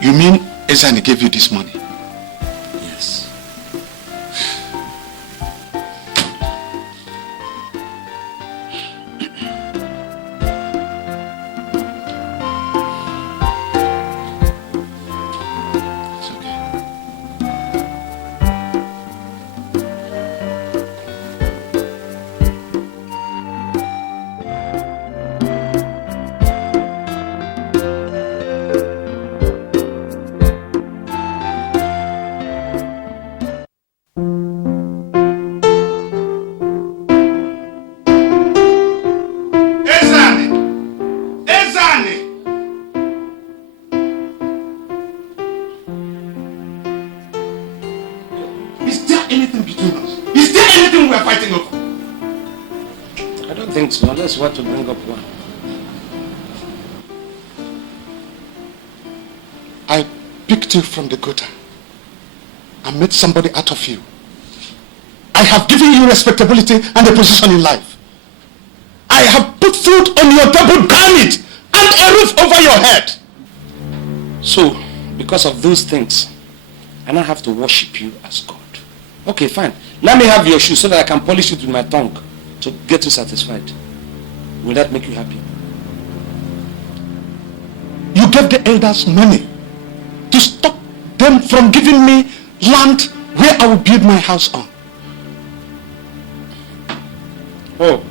You mean Ezeoun gave you this money? Yes. So unless you want to bring up one. I picked you from the gutter. I made somebody out of you. I have given you respectability and a position in life. I have put food on your table, garment, and a roof over your head. So, because of those things, I now have to worship you as God. Okay, fine. Let me have your shoes so that I can polish it with my tongue to get you satisfied. Will that make you happy? gave the elders money to stop them from giving me land where I will build my house on. Oh.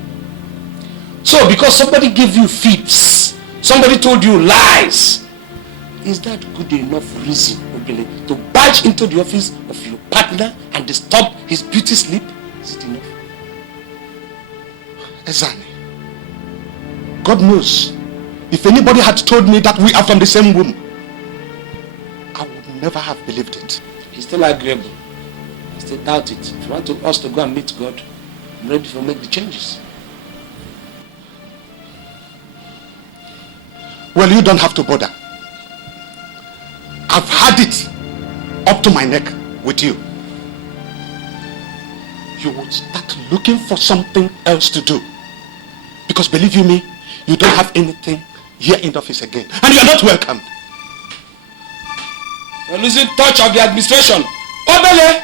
So because somebody gave you fibs, somebody told you lies, is that good enough reason, Obele, to barge into the office of your partner and disturb his beauty sleep? Is it enough? Ezeoun, God knows, if anybody had told me that we are from the same womb, I would never have believed it. He's still agreeable. I still doubt it. If you want us to go and meet God, I'm ready to make the changes. Well, you don't have to bother. I've had it up to my neck with you. You would start looking for something else to do. Because believe you me, you don't have anything here in the office again. And you're not welcome. You're losing touch of the administration. Obele,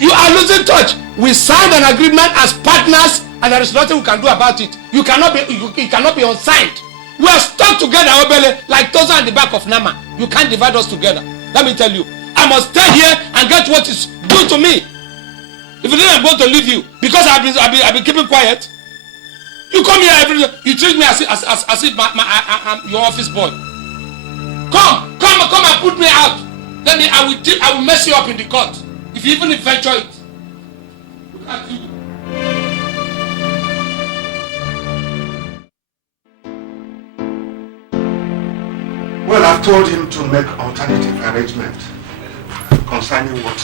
you are losing touch. We signed an agreement as partners and there is nothing we can do about it. You cannot be unsigned. We are stuck together, Obele, like Toza at the back of Nama. You can't divide us together. Let me tell you, I must stay here and get what is due to me. If you think I'm going to leave you because I've been keeping quiet, you come here every day, you treat me as if I'm your office boy. Come and put me out. Then I will mess you up in the court if you even venture it. Look at you. Well, I've told him to make alternative arrangement concerning what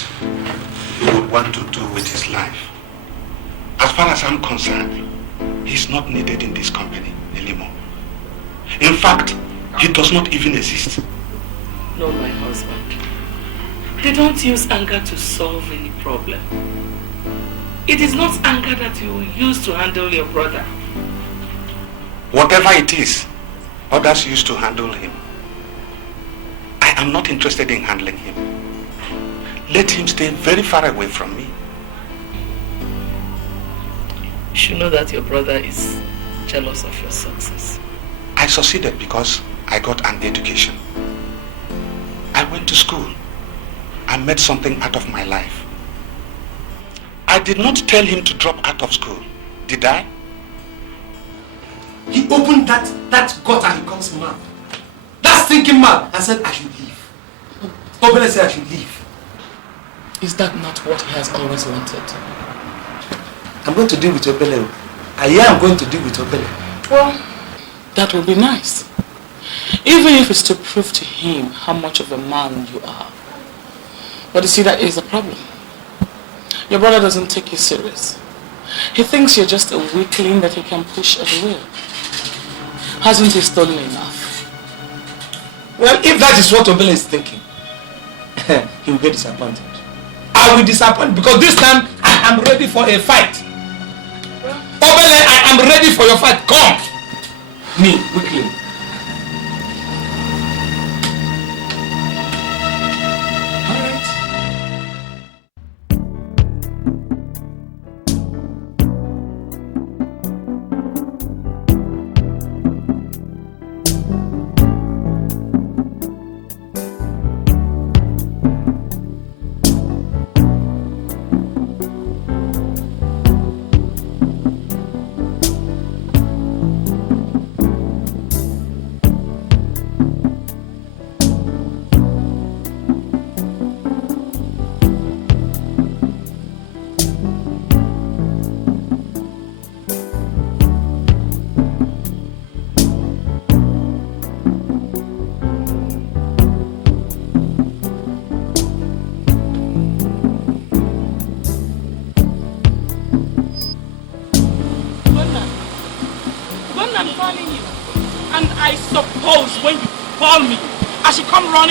he would want to do with his life. As far as I'm concerned, he's not needed in this company anymore. In fact, he does not even exist. No, my husband. They don't use anger to solve any problem. It is not anger that you will use to handle your brother. Whatever it is, others used to handle him. I am not interested in handling him. Let him stay very far away from me. You should know that your brother is jealous of your success. I succeeded because I got an education. I went to school. I made something out of my life. I did not tell him to drop out of school, did I? He opened that gutter he calls mouth. That stinking mouth and said I should leave. Obele said I should leave. Is that not what he has always wanted? I'm going to deal with Obele. I am going to deal with Obele. Well, that would be nice. Even if it's to prove to him how much of a man you are. But you see, that is the problem. Your brother doesn't take you serious. He thinks you're just a weakling that he can push at will. Hasn't he stolen enough? Well, if that is what Obele is thinking, he will get disappointed. I will disappoint because this time I am ready for a fight. Obele, I am ready for your fight. Come! Me, weakling.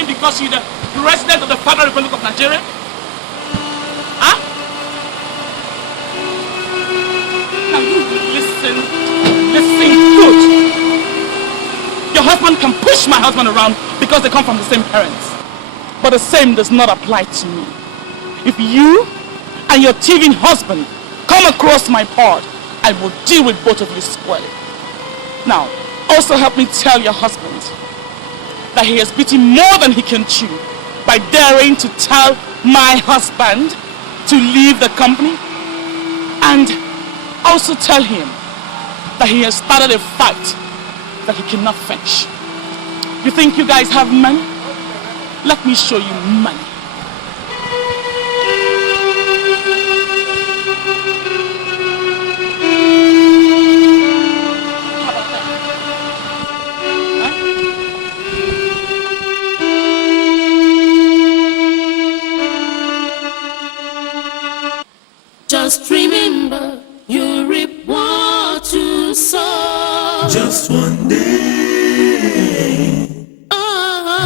Because you're the president of the Federal Republic of Nigeria? Huh? Now you listen good. Your husband can push my husband around because they come from the same parents. But the same does not apply to me. If you and your thieving husband come across my path, I will deal with both of you squarely. Now, also help me tell your husband that he has beaten more than he can chew by daring to tell my husband to leave the company, and also tell him that he has started a fight that he cannot finish. You think you guys have money? Let me show you money. Just remember, you reap what you sow. Just one day.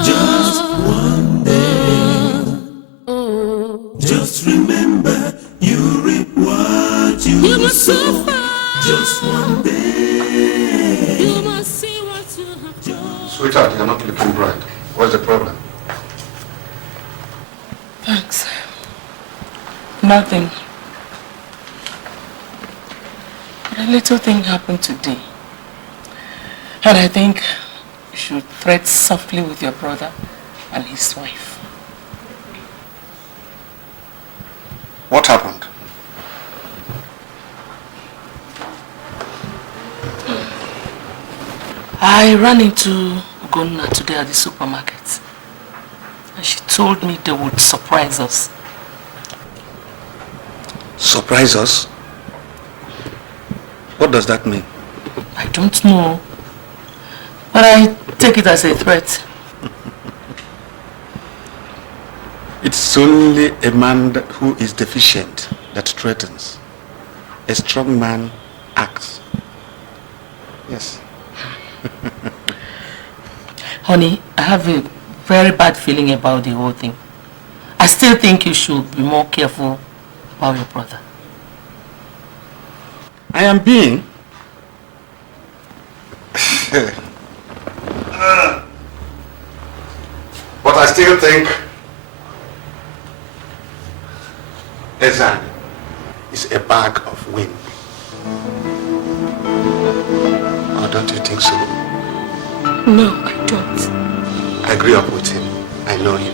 Just one day. Just remember, you reap what you must suffer. Just one day. You must see what you have done. Sweetheart, you're not looking bright. What's the problem? Thanks. Nothing. A little thing happened today, and I think you should tread softly with your brother and his wife. What happened? I ran into Ugonna today at the supermarket, and she told me they would surprise us. Surprise us? What does that mean? I don't know, but I take it as a threat. It's only a man who is deficient that threatens. A strong man acts. Yes. Honey, I have a very bad feeling about the whole thing. I still think you should be more careful about your brother. I am being. But I still think Ezeoun is a bag of wind. Or don't you think so? No, I don't. I grew up with him. I know him.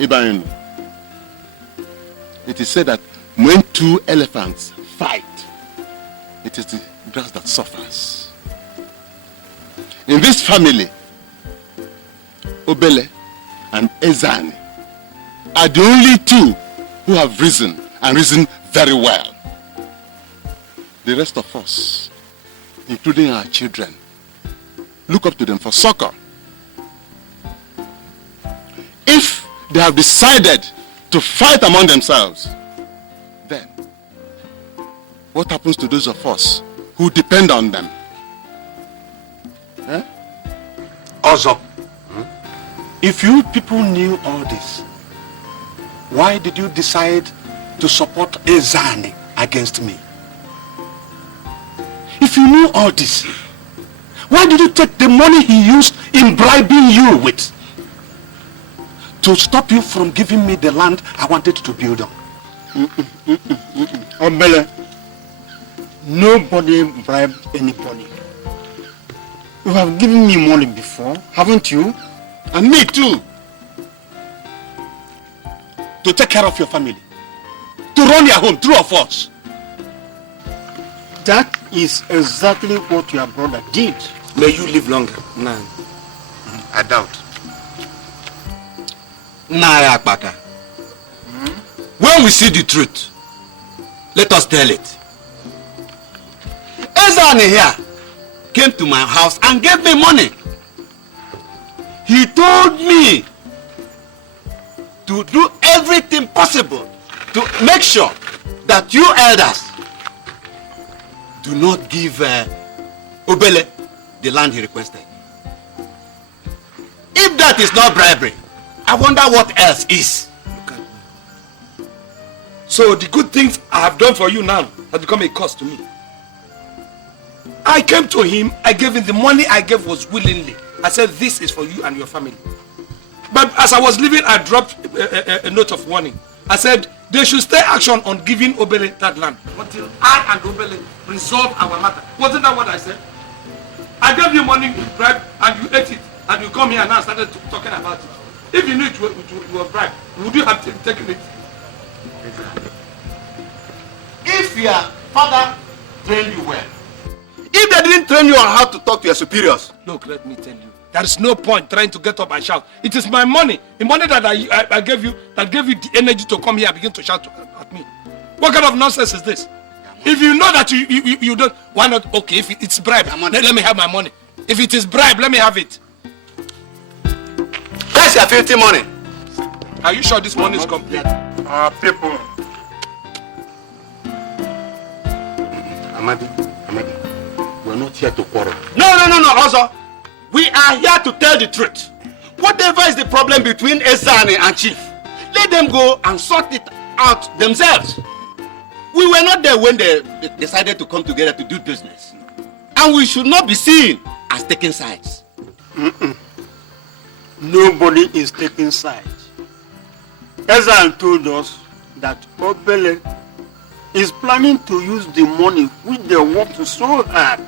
Ibrahim, it is said that when two elephants fight, it is the grass that suffers. In this family, Obele and Ezeoun are the only two who have risen, and risen very well. The rest of us, including our children, look up to them for succor. If they have decided to fight among themselves, then what happens to those of us who depend on them? Eh? Also, if you people knew all this, why did you decide to support Ezeoun against me? If you knew all this, why did you take the money he used in bribing you with to stop you from giving me the land I wanted to build on? Obele, nobody bribed anybody. You have given me money before, haven't you? And me too. To take care of your family, to run your home, true of us. That is exactly what your brother did. May you live longer. No. I doubt. Akbaka. When we see the truth, let us tell it. Ezeoun here came to my house and gave me money. He told me to do everything possible to make sure that you elders do not give Obele the land he requested. If that is not bribery, I wonder what else is. Look at me. So the good things I have done for you now has become a cost to me. I came to him, I gave him the money I gave was willingly. I said, this is for you and your family. But as I was leaving, I dropped a note of warning. I said, they should stay action on giving Obele that land until I and Obele resolve our matter. Wasn't that what I said? I gave you money, you bribe, and you ate it. And you come here and now started talking about it. If you knew it was bribe, would you have taken it? If your father trained you well, if they didn't train you on how to talk to your superiors. Look, let me tell you. There is no point trying to get up and shout. It is my money. The money that I gave you, that gave you the energy to come here and begin to shout at me. What kind of nonsense is this? If you know that you don't, why not? Okay, if it's bribe, let me have my money. If it is bribe, let me have it. That's your filthy money. Are you sure this money is complete? People. Amadi, we're not here to quarrel. No, also. We are here to tell the truth. Whatever is the problem between Ezeoun and Chief, let them go and sort it out themselves. We were not there when they decided to come together to do business. And we should not be seen as taking sides. Nobody is taking sides. Ezeoun told us that Obele is planning to use the money which they worked so hard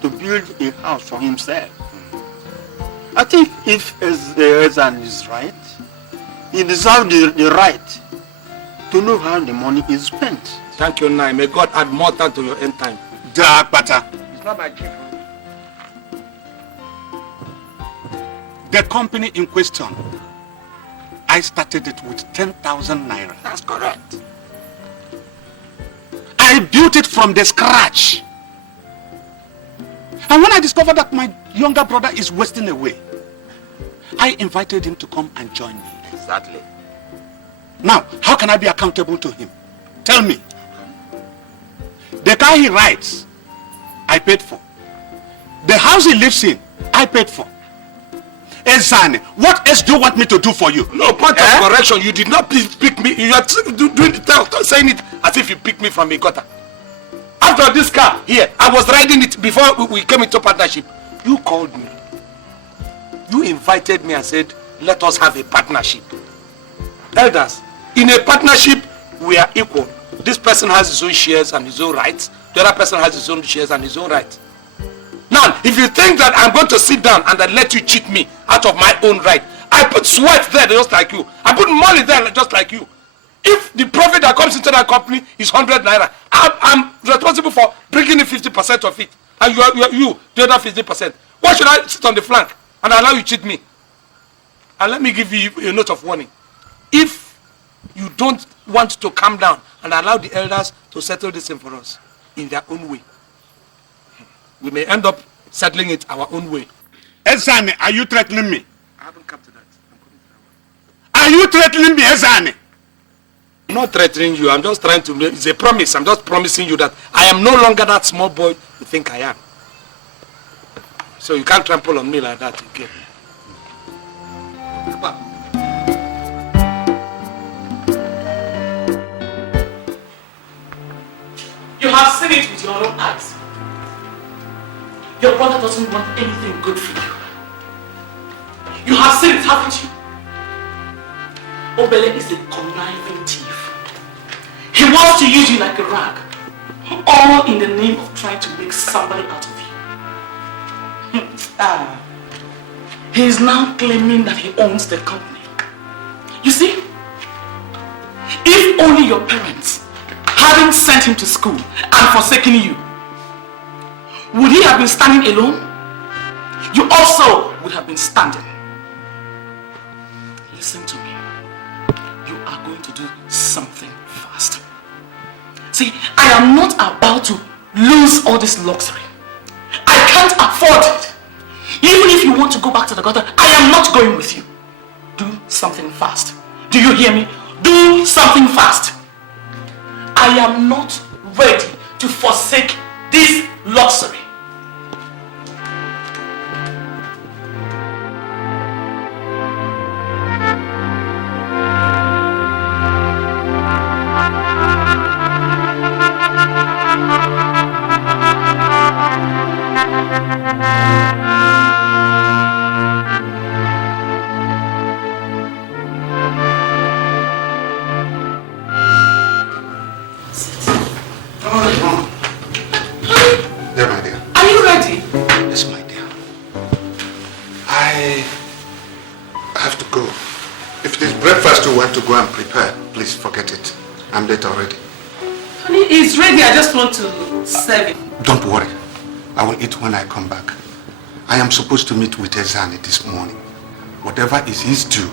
to build a house for himself. I think if Ezeoun is right, he deserves the right to know how the money is spent. Thank you, Nai. May God add more time to your end time. Dark butter. It's not my chief. The company in question, I started it with 10,000 naira. That's correct. I built it from the scratch. And when I discovered that my younger brother is wasting away, I invited him to come and join me. Exactly. Now, how can I be accountable to him? Tell me. The car he rides, I paid for. The house he lives in, I paid for. Ezeoun, what else do you want me to do for you? No, point of correction. You did not pick me. You are doing saying it as if you picked me from a gutter. After this car here, I was riding it before we came into partnership. You called me. You invited me and said, let us have a partnership. Elders, in a partnership, we are equal. This person has his own shares and his own rights. The other person has his own shares and his own rights. Now, if you think that I'm going to sit down and then let you cheat me out of my own right, I put sweat there just like you. I put money there just like you. If the profit that comes into that company is 100 naira, I'm responsible for bringing in 50% of it. And you the other 50%. Why should I sit on the flank and allow you cheat me? And let me give you a note of warning. If you don't want to calm down and allow the elders to settle this thing for us in their own way, we may end up settling it our own way. Ezeoun, are you threatening me? I haven't come to that. Are you threatening me, Ezeoun? I'm not threatening you. I'm just trying to make, it's a promise. I'm just promising you that I am no longer that small boy you think I am. So you can't trample on me like that again. You have seen it with your own eyes. Your brother doesn't want anything good for you. You have seen it, haven't you? Obele is a conniving thief. He wants to use you like a rag, all in the name of trying to make somebody out of you. He is now claiming that he owns the company. You see, if only your parents hadn't sent him to school and forsaken you, would he have been standing alone? You also would have been standing. Listen to me. You are going to do something fast. See, I am not about to lose all this luxury. I can't afford it. Even if you want to go back to the gutter, I am not going with you. Do something fast. Do you hear me? Do something fast. I am not ready to forsake this luxury. I have to go. If it is breakfast you want to go and prepare, please forget it. I'm late already. Honey, it's ready. I just want to serve it. Don't worry. I will eat when I come back. I am supposed to meet with Ezeoun this morning. Whatever is his due,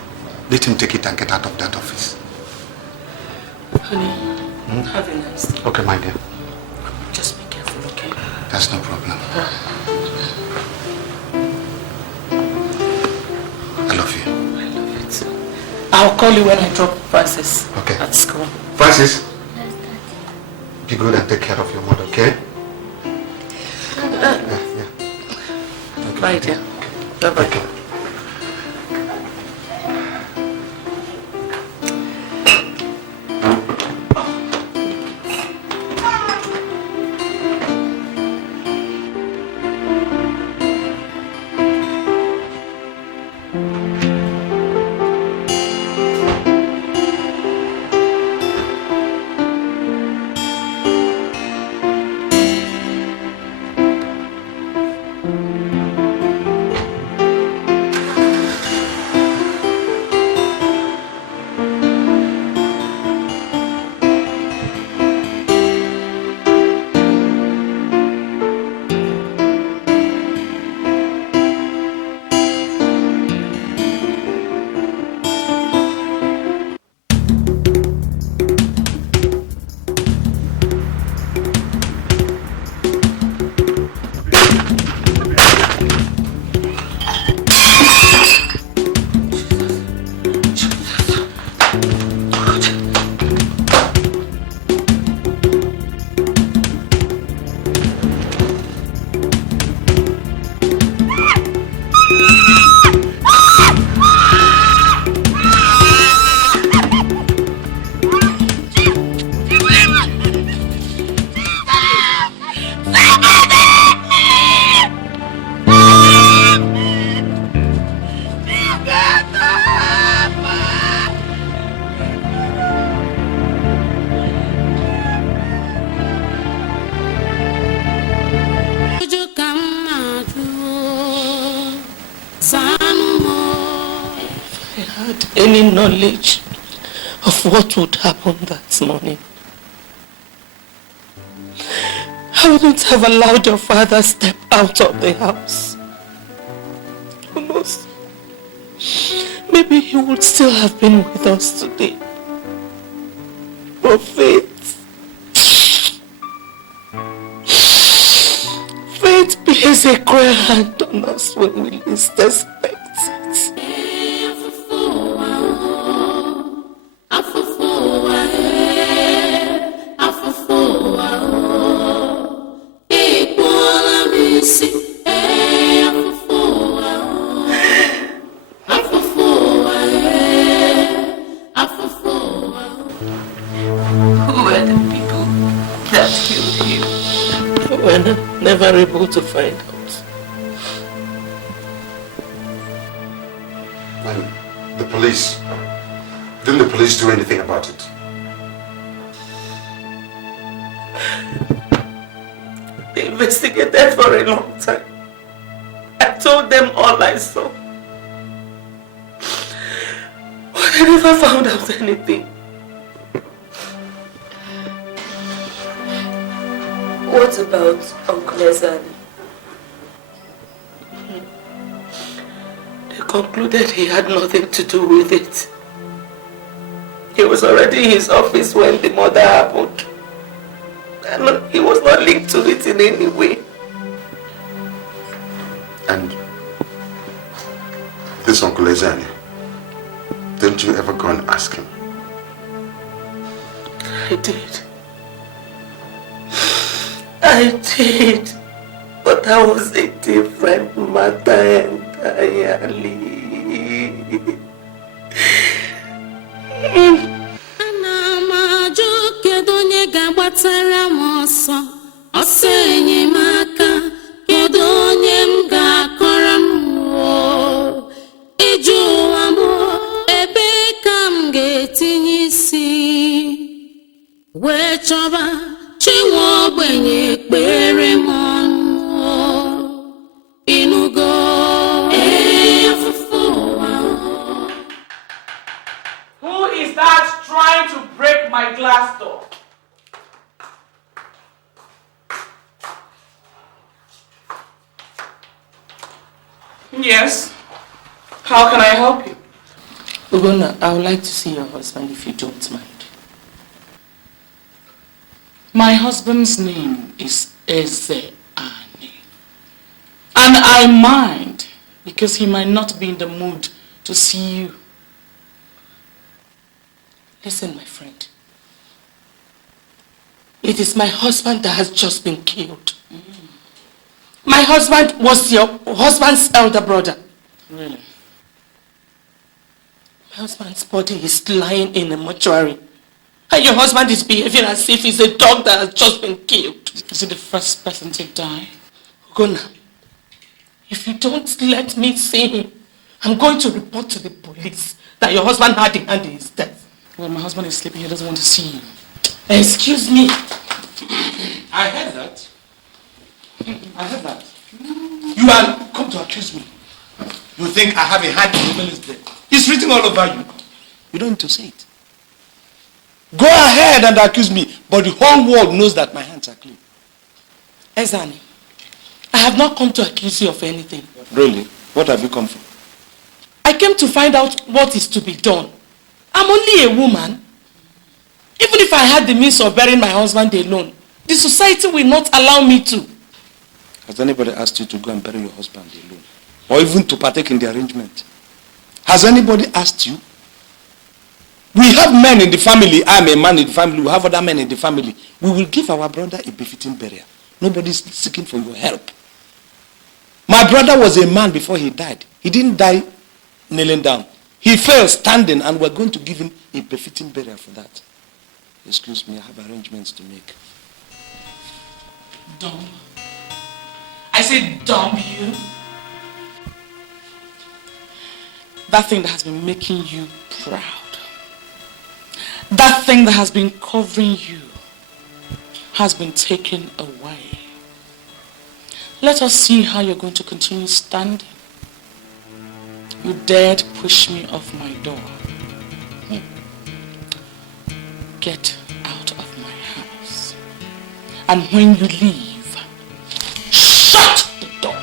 let him take it and get out of that office. Honey, have a nice day. Okay, my dear. Just be careful, okay? That's no problem. I love you. I love you too. I'll call you when I drop Francis at school. Francis? Be good and take care of your mother, okay? Bye, dear. Bye-bye. Okay. Any knowledge of what would happen that morning, I wouldn't have allowed your father step out of the house. Who knows? Maybe he would still have been with us today. But fate plays a cruel hand on us when we least expect it. Never able to find out. And the police? Didn't the police do anything about it? They investigated for a long time. I told them all I saw. But they never found out anything. What about Uncle Ezeoun? They concluded he had nothing to do with it. He was already in his office when the murder happened. And he was not linked to it in any way. And this Uncle Ezeoun, didn't you ever go and ask him? I did. I did, but that was a different matter entirely. Inugo Yes. How can I help you? Ugonna, I would like to see your husband if you don't mind. My husband's name is Ezeoun. And I mind because he might not be in the mood to see you. Listen, my friend. It is my husband that has just been killed. My husband was your husband's elder brother. Really? My husband's body is lying in a mortuary. And your husband is behaving as if he's a dog that has just been killed. Is he the first person to die? Ugonna, if you don't let me see him, I'm going to report to the police that your husband had a hand in his death. Well, my husband is sleeping. He doesn't want to see you. Excuse me. I heard that. I heard that. You are come to accuse me. You think I have a hand in the fellow's death. It's written all over you. You don't need to say it. Go ahead and accuse me, but the whole world knows that my hands are clean. Ezeoun, I have not come to accuse you of anything. Really? What have you come for? I came to find out what is to be done. I'm only a woman. Even if I had the means of burying my husband alone, the society will not allow me to. Has anybody asked you to go and bury your husband alone? Or even to partake in the arrangement? Has anybody asked you? We have men in the family. I'm a man in the family. We have other men in the family. We will give our brother a befitting burial. Nobody is seeking for your help. My brother was a man before he died. He didn't die kneeling down. He fell standing, and we're going to give him a befitting burial for that. Excuse me, I have arrangements to make. Dumb. I said dumb you. That thing that has been making you proud. That thing that has been covering you has been taken away. Let us see how you're going to continue standing. You dared push me off my door. Get out of my house. And when you leave, shut the door.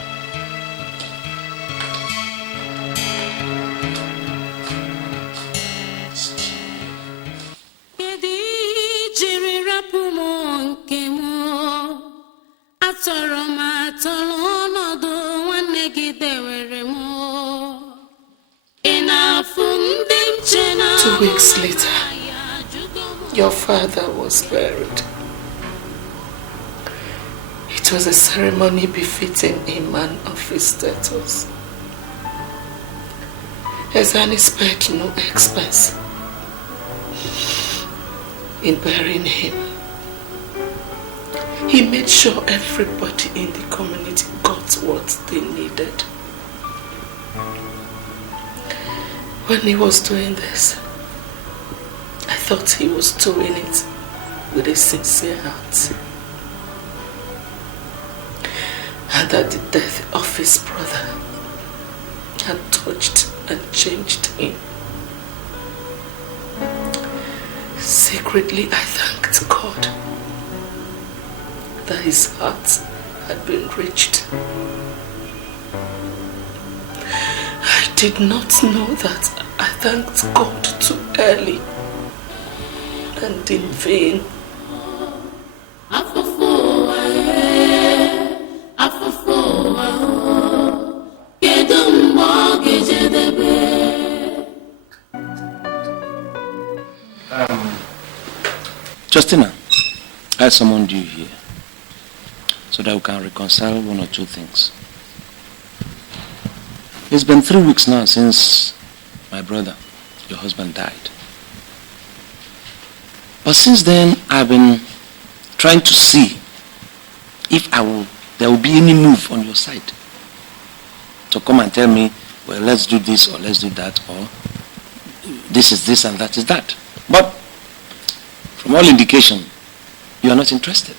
Two weeks later, your father was buried. It was a ceremony befitting a man of his status. Ezeoun spared no expense in burying him. He made sure everybody in the community got what they needed. When he was doing this, I thought he was doing it with a sincere heart. And that the death of his brother had touched and changed him. Secretly, I thanked God that his heart had been reached. I did not know that I thanked God too early and in vain. Justina, I summoned you here so that we can reconcile one or two things. It's been 3 weeks now since my brother, your husband, died. But since then, I've been trying to see if there will be any move on your side to come and tell me, well, let's do this or let's do that, or this is this and that is that. But from all indication, you are not interested.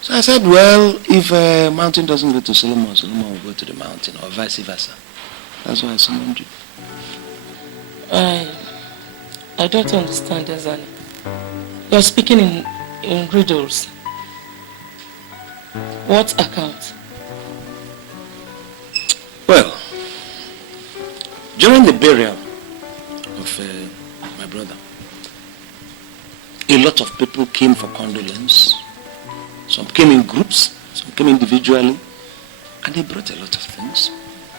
So I said, well, if a mountain doesn't go to Solomon, Solomon will go to the mountain, or vice versa. That's why I summoned you. I don't understand, Ezeoun. You're speaking in riddles. What account? Well, during the burial of my brother, a lot of people came for condolence. Some came in groups, some came individually, and they brought a lot of things.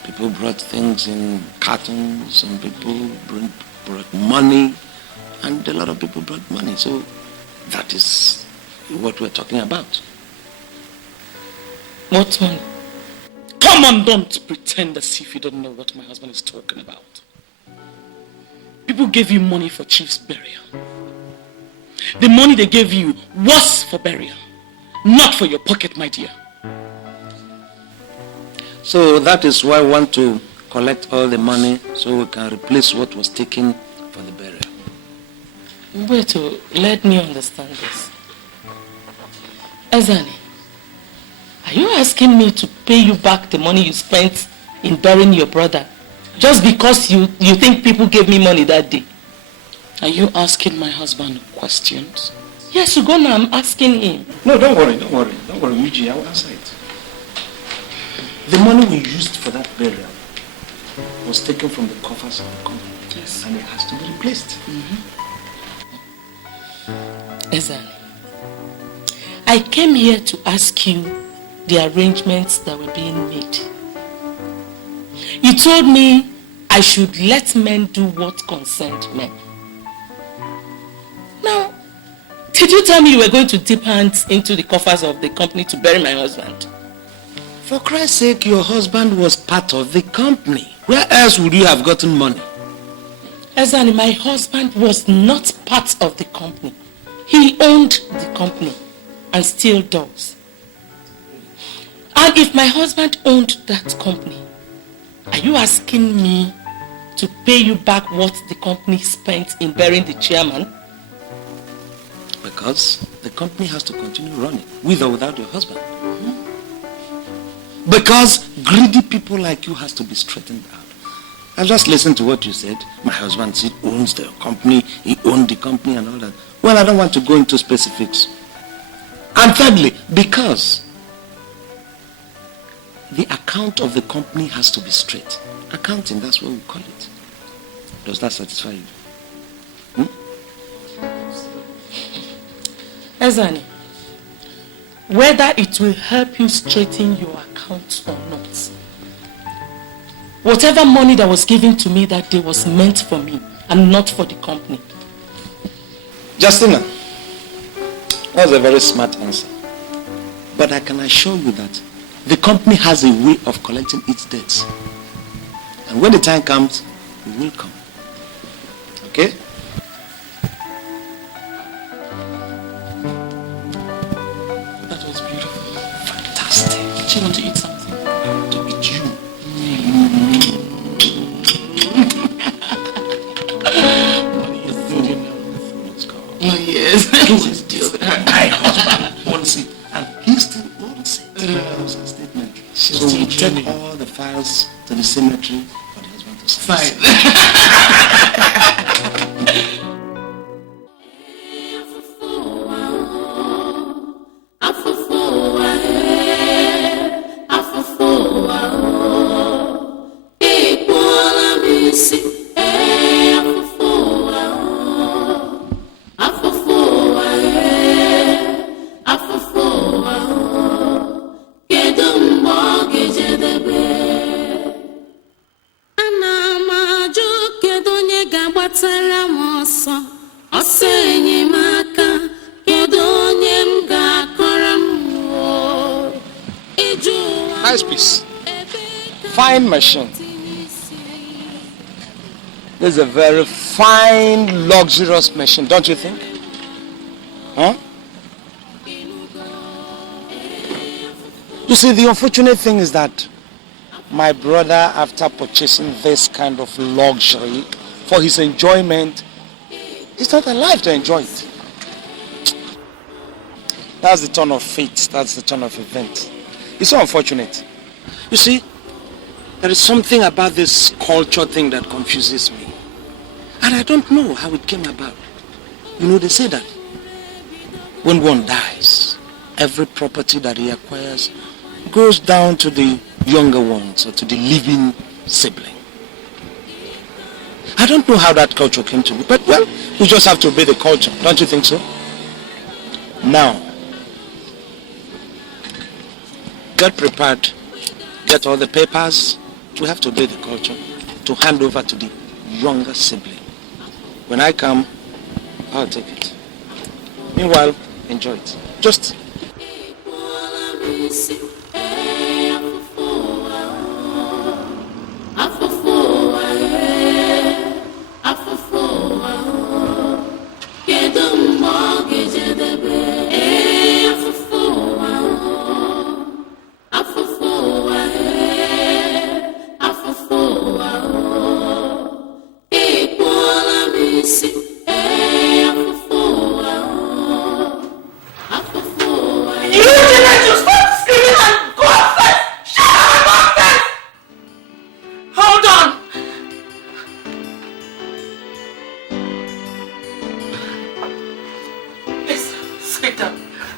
People brought things in cartons, some people brought money, and a lot of people brought money. So that is what we're talking about. What money? Come on, don't pretend as if you don't know what my husband is talking about. People gave you money for Chief's burial. The money they gave you was for burial, not for your pocket, my dear. So that is why I want to collect all the money so we can replace what was taken for the burial. Wait, let me understand this. Ezani, are you asking me to pay you back the money you spent in burying your brother just because you think people gave me money that day? Are you asking my husband questions? Yes, Ugonna, I'm asking him. No, don't worry, Miji, I will answer it. The money we used for that burial was taken from the coffers of the company. Yes. And it has to be replaced. Ezani, I came here to ask you the arrangements that were being made. You told me I should let men do what concerned men. Now, did you tell me you were going to dip hands into the coffers of the company to bury my husband? For Christ's sake, your husband was part of the company. Where else would you have gotten money? Ezani, my husband was not part of the company. He owned the company and still does. And if my husband owned that company, are you asking me to pay you back what the company spent in burying the chairman? Because the company has to continue running, with or without your husband. Because greedy people like you has to be straightened out. I just listened to what you said. My husband said owns the company, he owned the company and all that. Well, I don't want to go into specifics. And thirdly, because the account of the company has to be straight. Accounting, that's what we call it. Does that satisfy you? Ezani, whether it will help you straighten your accounts or not, whatever money that was given to me that day was meant for me and not for the company. Justina, that was a very smart answer. But I can assure you that the company has a way of collecting its debts. And when the time comes, it will come. Okay? That was beautiful. Fantastic. Do you want to eat something? To eat you. Money is good, you know. Oh, yes. My husband owns it, and he still owns it. That was her statement. So we take all the files to the cemetery for the husband to sign. Nice piece. Fine machine. This is a very fine, luxurious machine, don't you think? Huh? You see, the unfortunate thing is that my brother, after purchasing this kind of luxury for his enjoyment, is not alive to enjoy it. That's the turn of fate. That's the turn of event. It's so unfortunate. You see, there is something about this culture thing that confuses me. And I don't know how it came about. You know, they say that when one dies, every property that he acquires goes down to the younger ones or to the living sibling. I don't know how that culture came to be, but well, we just have to obey the culture. Don't you think so? Now, get prepared. Get all the papers. We have to obey the culture to hand over to the younger sibling. When I come, I'll take it. Meanwhile, enjoy it. Just...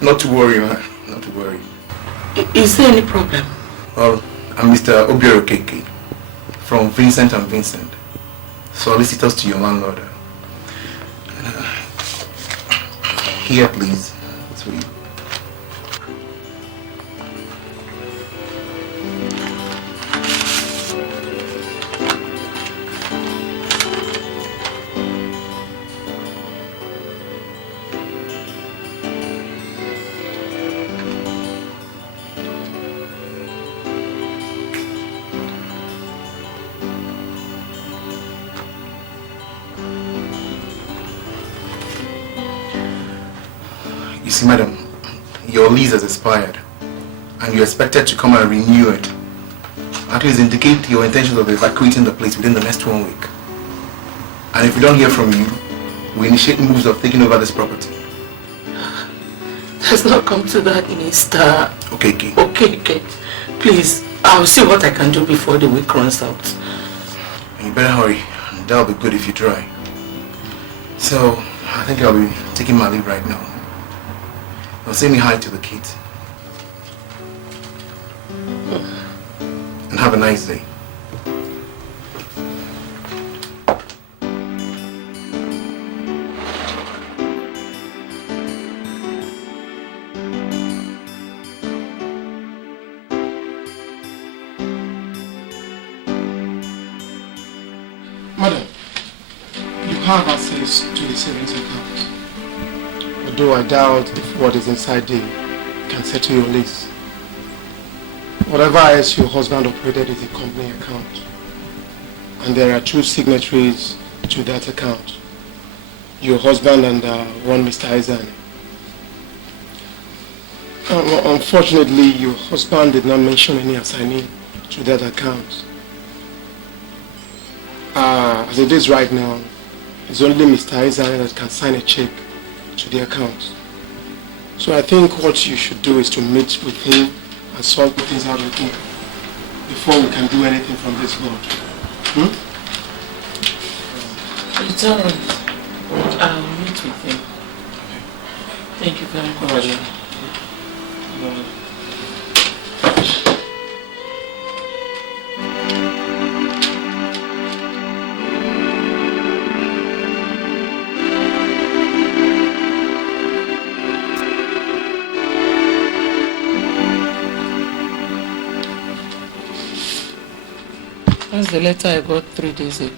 Not to worry, man. Not to worry. Is there any problem? Well, I'm Mr. Obioro Keke from Vincent and Vincent, solicitors to your landlord. Here, please. It's for you. You see, madam, your lease has expired and you're expected to come and renew it. At least indicate your intention of evacuating the place within the next 1 week. And if we don't hear from you, we initiate moves of taking over this property. It has not come to that, Mr. Okay, Kay. Okay. Please, I'll see what I can do before the week runs out. And you better hurry. That'll be good if you try. So, I think I'll be taking my leave right now. Now say me hi to the kids. And have a nice day. Madam, you have access to the savings account. Although I doubt if what is inside there can settle your lease. Whatever else your husband operated is a company account. And there are 2 signatories to that account. Your husband and one Mr. Ezeoun. Unfortunately, your husband did not mention any assignee to that account. As it is right now, it's only Mr. Ezeoun that can sign a check to the account. So I think what you should do is to meet with him and sort things out with him before we can do anything from this board. It's alright. I'll meet with him. Thank you very much. That's the letter I got 3 days ago.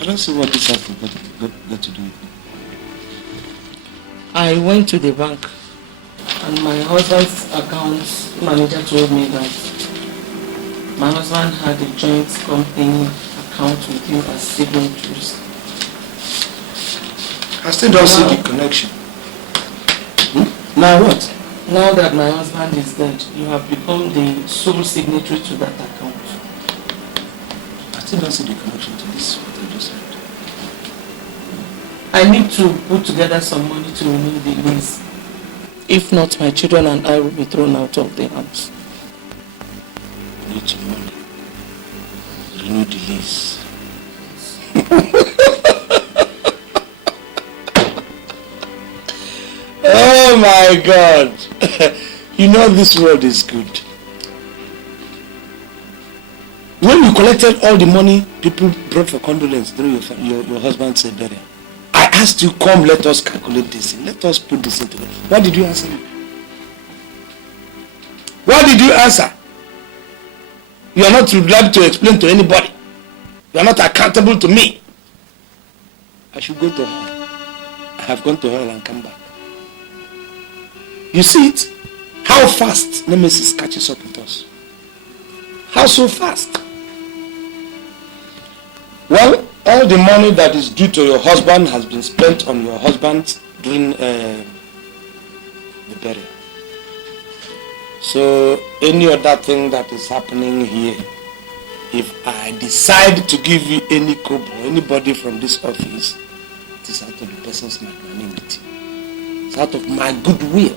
I don't see what this has got to do with it. I went to the bank and my husband's account manager told me that my husband had a joint company account with you as signatories. I still don't see the connection. Now what? Now that my husband is dead, you have become the sole signatory to that account. I still don't see the connection to this, what I just said. I need to put together some money to renew the lease. If not, my children and I will be thrown out of the house. Need some money. Renew the lease. Oh my God. You know this world is good. When you collected all the money people brought for condolence during your husband's burial, I asked you, come, let us calculate this in. Let us put this into it. What did you answer me? What did you answer? You are not reliable to explain to anybody. You are not accountable to me. I should go to hell. I have gone to hell and come back. You see it? How fast Nemesis catches up with us. How so fast? Well, all the money that is due to your husband has been spent on your husband during the burial. So any other thing that is happening here, if I decide to give you any kobo, anybody from this office, it is out of the person's magnanimity. It's out of my goodwill.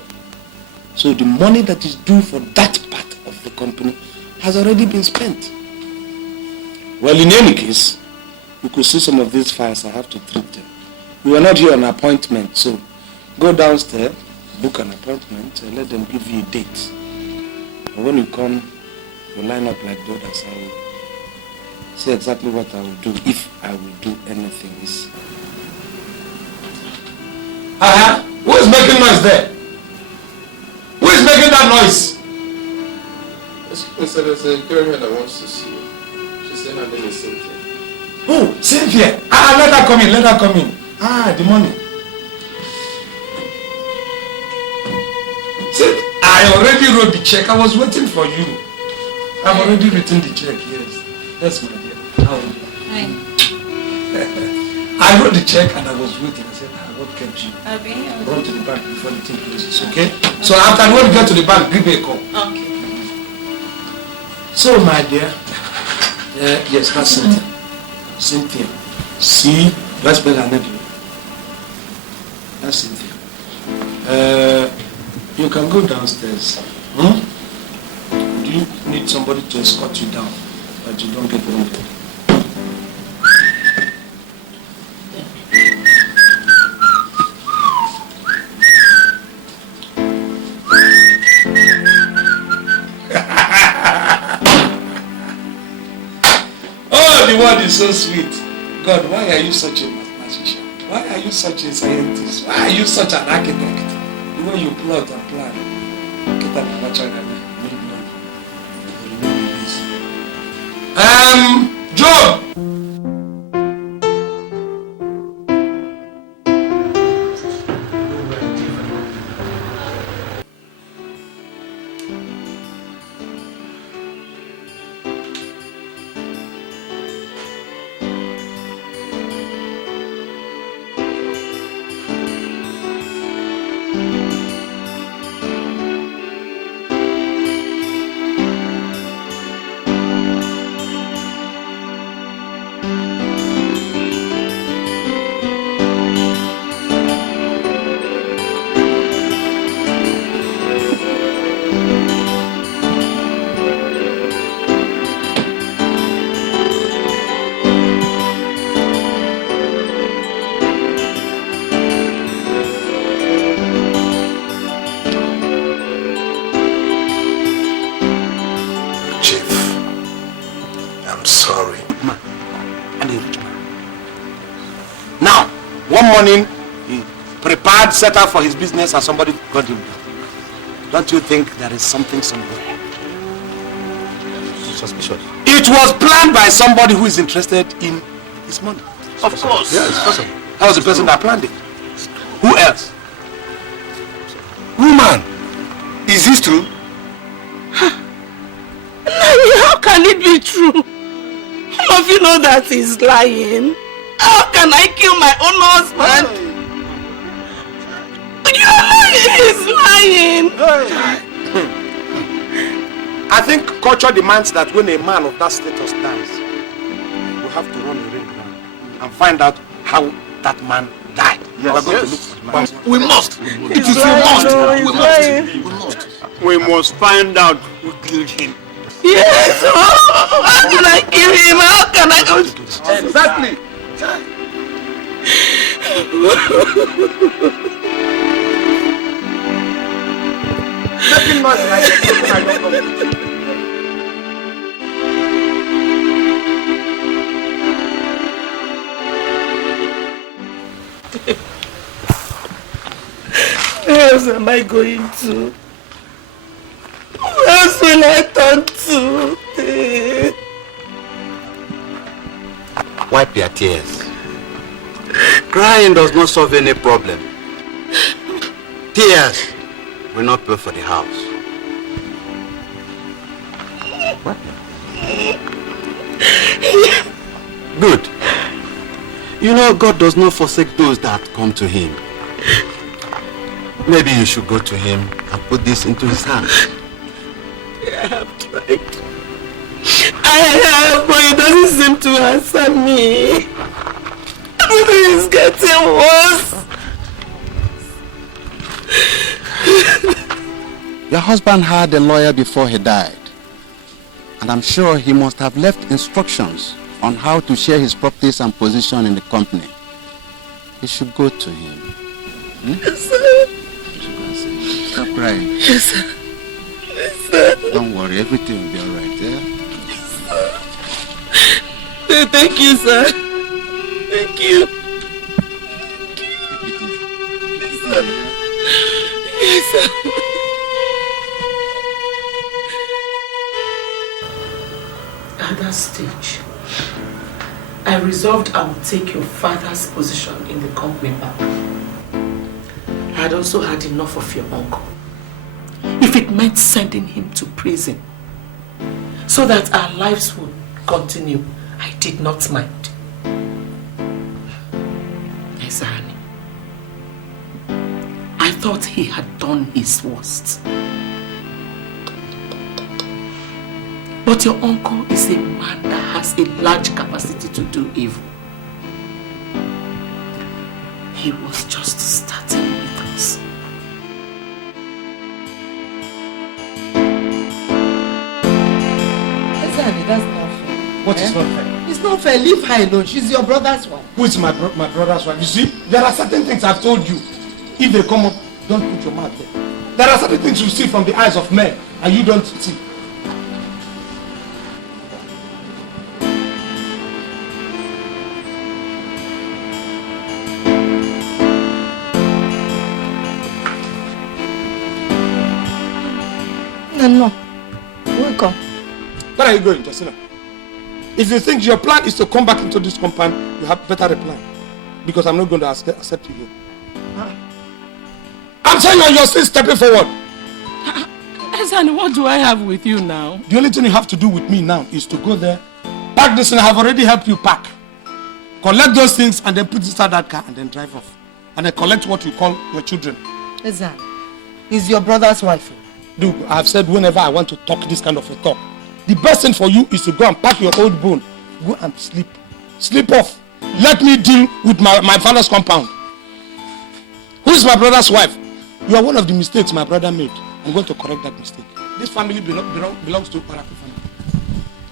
So the money that is due for that part of the company has already been spent. Well, in any case, you could see some of these files. I have to treat them. We are not here on appointment, so go downstairs, book an appointment, and let them give you a date. And when you come, you line up like the others. I will say exactly what I will do, if I will do anything. Who is making noise there? Who is making that noise? There's a girl here that wants to see you. She said her name is Cynthia. Oh, Cynthia! Let her come in, let her come in. The money. See, I already wrote the check. I was waiting for you. I've already written the check, yes. That's my dear. How are you? Fine. I wrote the check and I was waiting. I said, what kept you? I'll be here. Run to the bank before the thing closes, okay? So after when you get to the bank, give me a call. Okay. So, my dear, yes, that's Cynthia. Cynthia. See, let's spell her name. That's Cynthia. You can go downstairs. Do you need somebody to escort you down, but you don't get wounded? The word is so sweet. God, why are you such a mathematician? Why are you such a scientist? Why are you such an architect? The way you plot and plan. Get up and watch out and Job! Morning, he prepared, set up for his business, and somebody got him down. Don't you think there is something somewhere? Suspicious. It was planned by somebody who is interested in his money. Of course. Yes, possible. That was the person that planned it. Who else? Woman, is this true? How can it be true? All of you know that he's lying. How can I kill my own husband? You know he's lying. I think culture demands that when a man of that status dies, you have to run a ring round and find out how that man died. Yes, we're going to look for the man. We must. It is we must. We must find out who killed him. Yes. How can I kill him? How can I? Exactly. making noise like I don't know. Where else am I going to? Who else will I turn to? Wipe your tears. Crying does not solve any problem. Tears will not pay for the house. What? Good. You know, God does not forsake those that come to him. Maybe you should go to him and put this into his hands. I have tried. I have, but he doesn't seem to answer me. Everything is getting worse. Your husband had a lawyer before he died. And I'm sure he must have left instructions on how to share his properties and position in the company. You should go to him. Yes, sir. Stop crying. Yes, sir. Yes, sir. Don't worry, everything will be alright, yeah? Yes, sir. Thank you, sir. Thank you. Yes, sir. Yes, sir. At that stage, I resolved I would take your father's position in the company back. I had also had enough of your uncle. If it meant sending him to prison so that our lives would continue, I did not mind. Ezeoun, I thought he had done his worst. But your uncle is a man that has a large capacity to do evil. He was just starting with us. Ezeoun, that's not fair. What is not fair? It's not fair. Leave her alone. She's your brother's wife. Who is my brother's wife? You see, there are certain things I've told you. If they come up, don't put your mouth there. There are certain things you see from the eyes of men, and you don't see. No. Welcome. Where are you going, Josina? If you think your plan is to come back into this compound, you have better plan. Because I'm not going to accept you here. I'm saying you're still stepping forward. Ezeoun, what do I have with you now? The only thing you have to do with me now is to go there, pack this, and I have already helped you pack. Collect those things and then put inside that car and then drive off. And then collect what you call your children. Ezeoun, he's your brother's wife. Look, I've said whenever I want to talk this kind of a talk, the best thing for you is to go and pack your old bone. Go and sleep. Sleep off. Let me deal with my father's compound. Who is my brother's wife? You are one of the mistakes my brother made. I'm going to correct that mistake. This family belongs to Oracle family.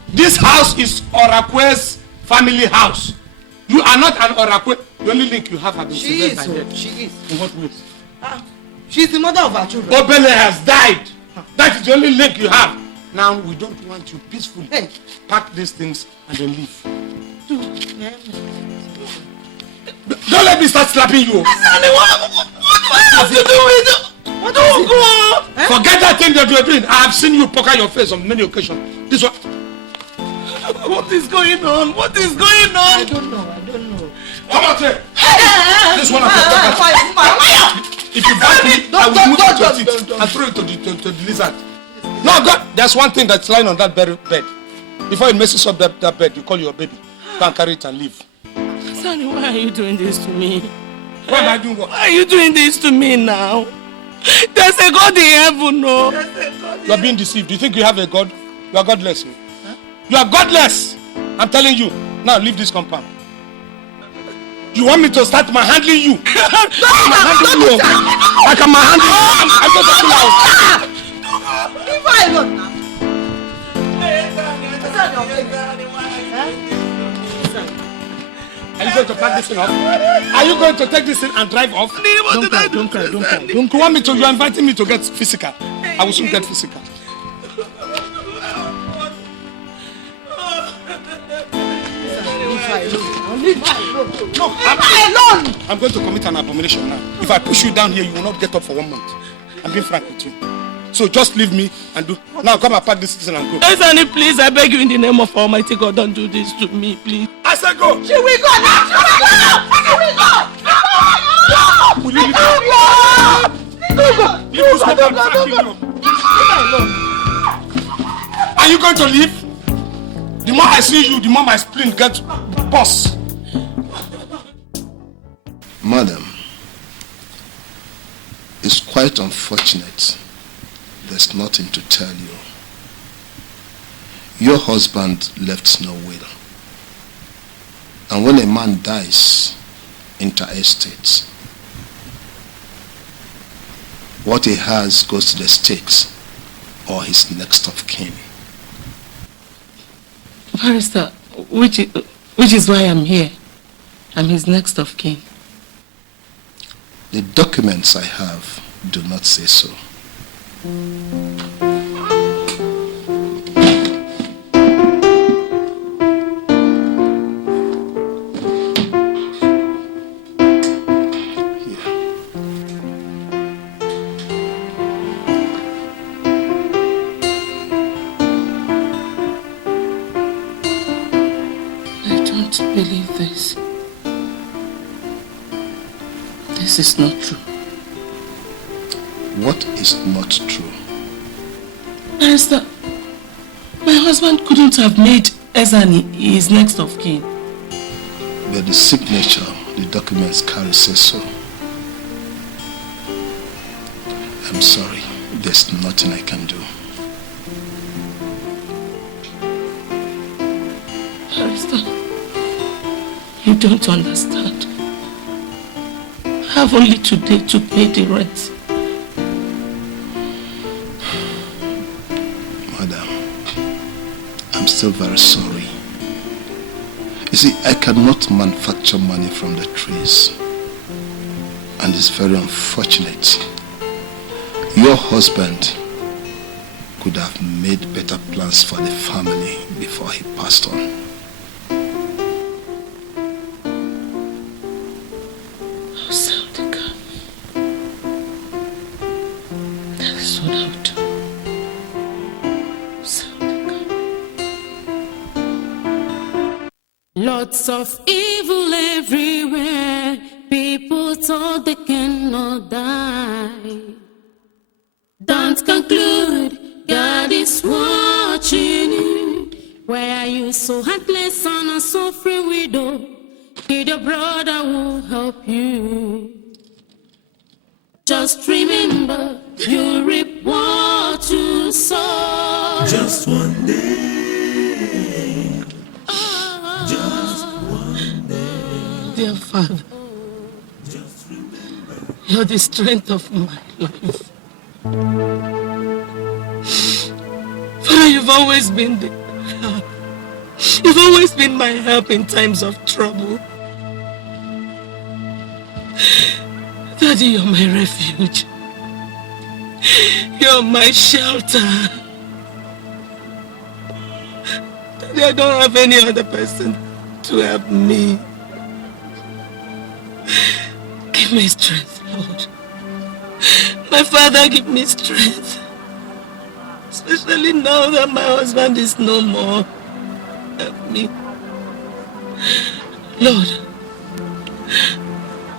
This house is Oracle's family house. You are not an Oracle. The only link you have been severed by death. She is. In what ways? She's the mother of our children. Obele has died. That is the only link you have. Now we don't want you peacefully. Hey. Pack these things and then leave. Don't let me start slapping you. What do I have to do with it? Forget that thing that you are doing. I have seen you poke your face on many occasions. This one. What is going on? What is going on? I don't know. Come out here. This one. If you bite me, I will move it to your teeth and throw it to the lizard. No, God, there's one thing that's lying on that bed. Before it messes up that bed, you call your baby. Go and carry it and leave. Sonny, why are you doing this to me? Why am I doing what? Why are you doing this to me now? There's a God in heaven, no? You are being deceived. You think you have a God? You are godless. Huh? You are godless. I'm telling you. Now leave this compound. You want me to start handling you? I can handle you. I'm going to pull out. Leave her alone now. Are you going to pack this thing off? Are you going to take this thing and drive off? Don't cry. Don't want me to? You are inviting me to get physical. I will soon get physical. Leave her alone. No, alone. I'm going to commit an abomination now. If I push you down here, you will not get up for 1 month. I'm being frank with you. So just leave me and do. Now come and pack this thing and go. Ezeoun, please, I beg you in the name of Almighty God, don't do this to me, please. I said go. She will go now. She will go. Will you leave me? Are you going to leave? The more I see you, the more my spleen gets burst. Madam, it's quite unfortunate. There's nothing to tell you. Your husband left no will. And when a man dies interstate, what he has goes to the state or his next of kin. Barrister, which is why I'm here. I'm his next of kin. The documents I have do not say so. Believe this. This is not true. What is not true? Barrister, my husband couldn't have made Ezeoun his next of kin. But the signature the documents carry says so. I'm sorry. There's nothing I can do. Barrister, you don't understand. I have only today to pay the rent. Madam, I'm still very sorry. You see, I cannot manufacture money from the trees. And it's very unfortunate. Your husband could have made better plans for the family before he passed on. Lots of evil everywhere. People thought they cannot die. Don't conclude, God is watching you. Why are you so heartless on a suffering widow? Need a brother who help you. Just remember, you reap what you sow. Just one day. Dear Father, you're the strength of my life. Father, you've always been the help. You've always been my help in times of trouble. Daddy, you're my refuge. You're my shelter. Daddy, I don't have any other person to help me. Give me strength, Lord. My Father, give me strength. Especially now that my husband is no more. Help me. Lord,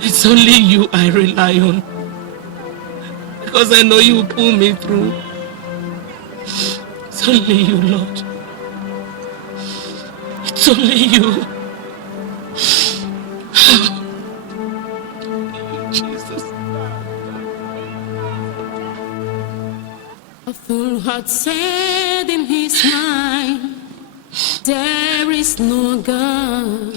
it's only you I rely on. Because I know you will pull me through. It's only you, Lord. It's only you. Jesus. A fool had said in his mind, there is no God.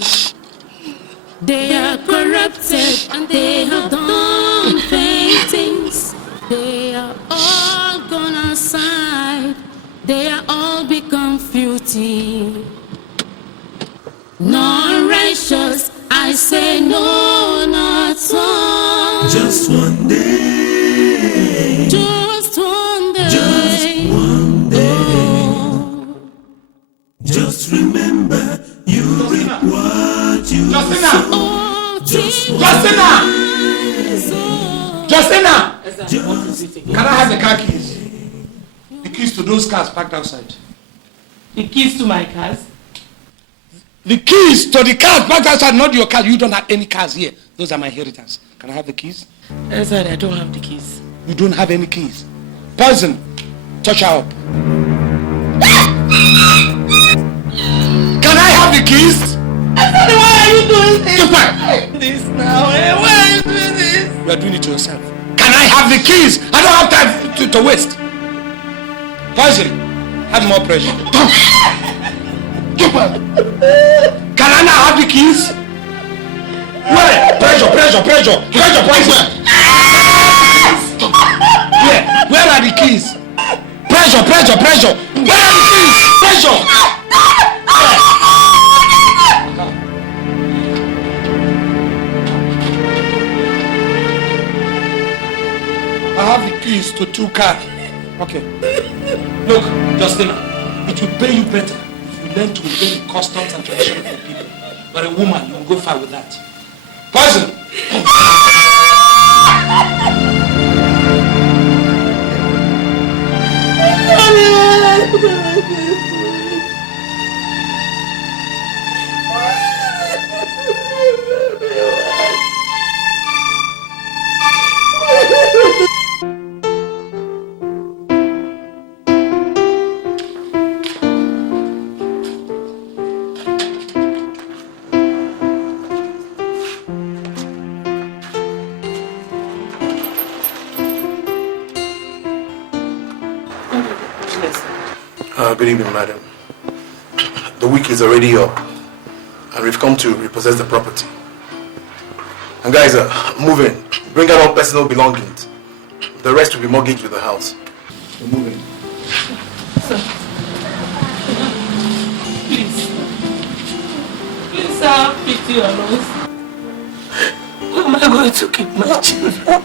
They are corrupted and they have done vain things. They are all gone aside. They are all become filthy. Non-righteous are say no, not all. Just one day. Just one day. Just one day. Just remember, you reap what you sow. Justina! Can I have the car keys? The keys to those cars parked outside. The keys to my cars? The keys to the cars parked outside, not your car. You don't have any cars here. Those are my inheritance. Can I have the keys? Sorry, I don't have the keys. You don't have any keys. Poison, touch her up. Can I have the keys? Why are you doing this? Keep quiet. This now, why are you doing this? You are doing it to yourself. Can I have the keys? I don't have time to waste. Poison, add more pressure. Keep quiet. Can I now have the keys? Where? Pressure. Pressure, poison. Where are the keys? Pressure. Where are the keys? Pressure. I have the keys to 2 cars. Okay. Look, Justina, it will pay you better if you learn to obey the customs and traditions of the people. But a woman, you will go far with that. Poison! Good evening, madam. The week is already up, and we've come to repossess the property. And guys, move in. Bring out all personal belongings. The rest will be mortgaged with the house. So move in. Sir. Please, sir, pity on us. Where am I going to keep my children?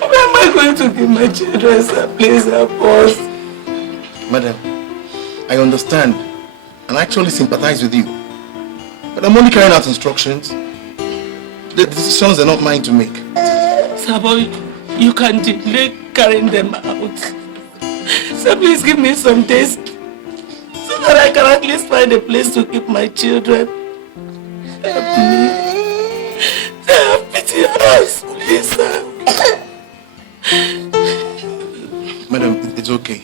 Where am I going to keep my children, sir? Please help us. Madam, I understand and I actually sympathize with you. But I'm only carrying out instructions. The decisions are not mine to make. Sir, boy, you can delay carrying them out. So please give me some days so that I can at least find a place to keep my children. Help me. Have pity on us, please, sir. Madam, it's okay.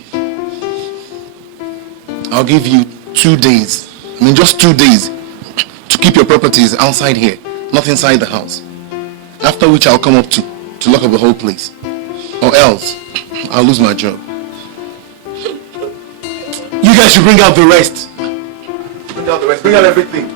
I'll give you 2 days. I mean, just 2 days to keep your properties outside here, not inside the house. After which I'll come up to lock up the whole place. Or else, I'll lose my job. You guys should bring out the rest. Bring out the rest. Bring out everything.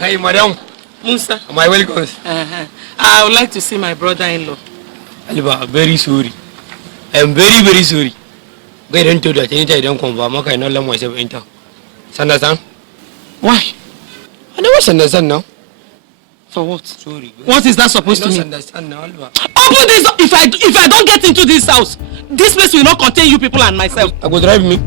Hi, madam. Musa. My welcome. I would like to see my brother-in-law. Aliba, very sorry. I'm very, very sorry. They don't do that anytime I don't confirm. I cannot let myself enter. Understand? Why? I never understand now. For what? Sorry. What is that supposed to mean? I don't understand now, Aliba. Open this door. If I don't get into this house, this place will not contain you people and myself. I go drive me.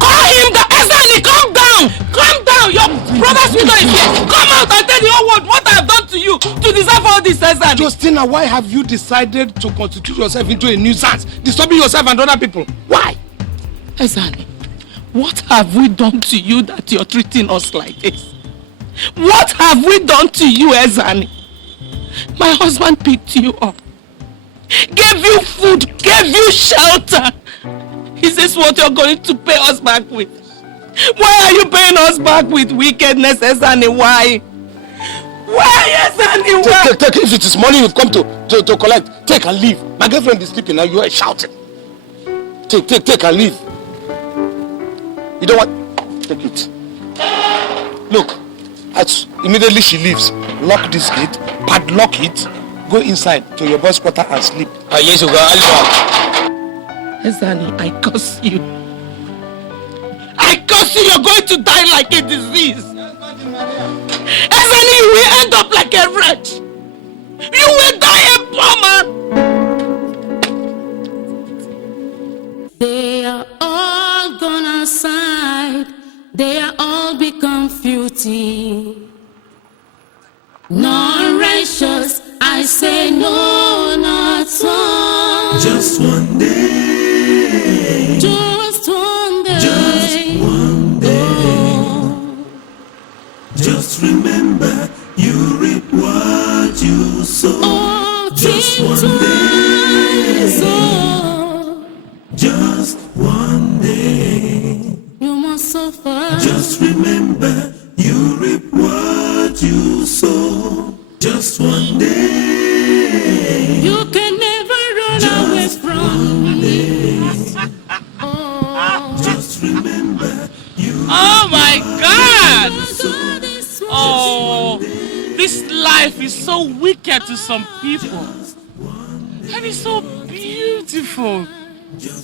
Call him down. Ezeoun, calm down. Calm down. Your brother's widow is here. Come out and tell the whole world what I have done to you to deserve all this, Ezeoun. Justina, why have you decided to constitute yourself into a nuisance, disturbing yourself and other people? Why? Ezeoun, what have we done to you that you're treating us like this? What have we done to you, Ezeoun? My husband picked you up, gave you food, gave you shelter. Is this what you're going to pay us back with? Why are you paying us back with wickedness, Ezeoun? Why? Why, Ezeoun? Why? Take, if it is money you've come to collect, take and leave. My girlfriend is sleeping now, you are shouting. Take and leave. You know what? Take it. Look, as immediately she leaves, lock this gate padlock it, go inside to your boss quarter and sleep. Yes, Ezeoun, I curse you. I curse you, you're going to die like a disease. Ezeoun, you will end up like a wretch. You will die a poor man. They are all gone aside. They are all become filthy. Non-righteous, I say no, not one. Just one day. Just one day. Just one day. Just remember, you reap what you sow. Oh, just one day. Just one day. You must suffer. Just remember, you reap what you sow. Just one day. You can never run away from me. Just remember, you. Oh my God! Oh, this life is so wicked to some people, and it's so beautiful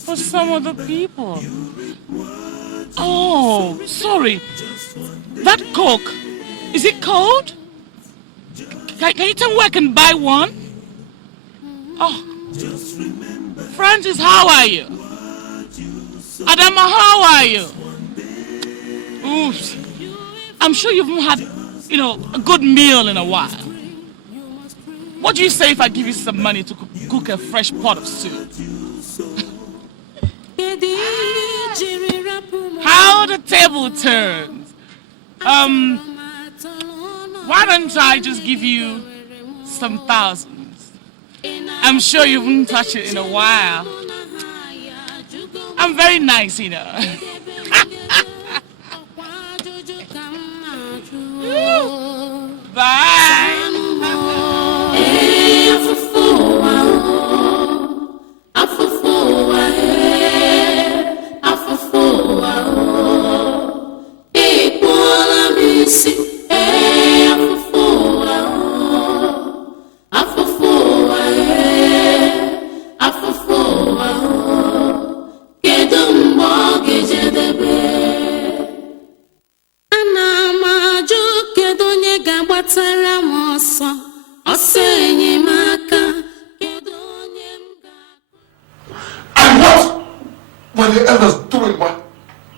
for some other people. Oh, sorry. That Coke, is it cold? Can you tell me where I can buy one? Oh, Francis, how are you? Adama, how are you? Oops. I'm sure you haven't had, a good meal in a while. What do you say if I give you some money to cook a fresh pot of soup? How the table turns. Why don't I just give you some thousands? I'm sure you haven't touched it in a while. I'm very nice, Bye. And what were the elders doing while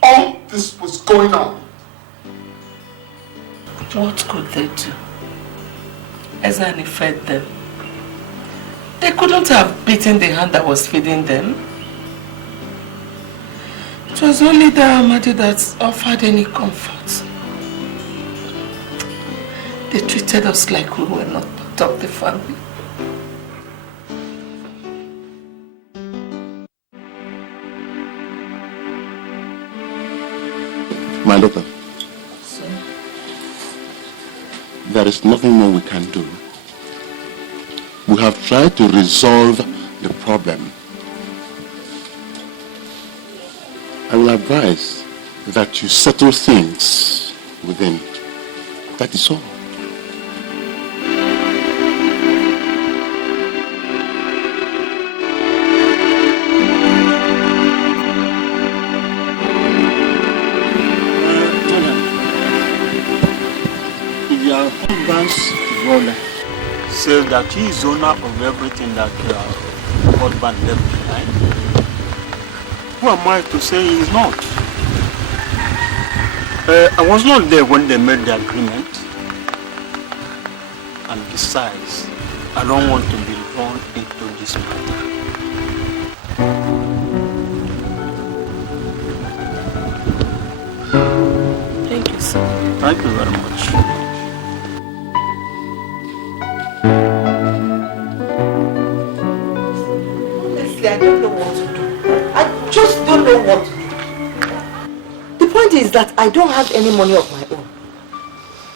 all this was going on? What could they do? Ezeoun fed them. They couldn't have beaten the hand that was feeding them. It was only the Amadi that offered any comfort. They treated us like we were not part of the family. My daughter, there is nothing more we can do. We have tried to resolve the problem. I will advise that you settle things within. That is all. Your husband's brother says that he is owner of everything that your husband left behind. Who am I to say he is not? I was not there when they made the agreement. And besides, I don't want to be drawn into this matter. Thank you, sir. Thank you very much. Honestly, I don't know what to do. I just don't know what to do. The point is that I don't have any money of my own.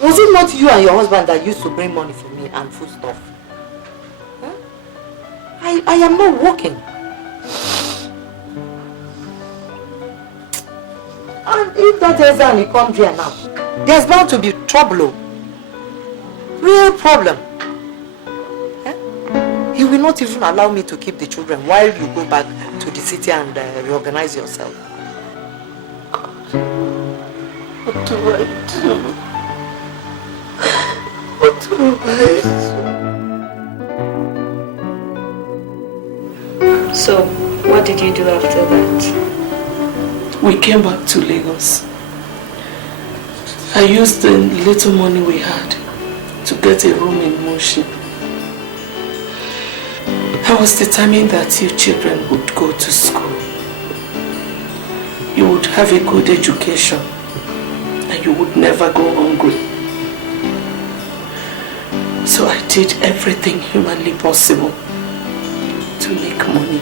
Was it not you and your husband that used to bring money for me and food stuff? Huh? I am not working. And if that Ezeoun comes here now, there's bound to be trouble. Real problem. will not even allow me to keep the children while you go back to the city and reorganize yourself. What do I do? What do I do? So, what did you do after that? We came back to Lagos. I used the little money we had to get a room in Moshi. I was determined that you children would go to school. You would have a good education and you would never go hungry. So I did everything humanly possible to make money.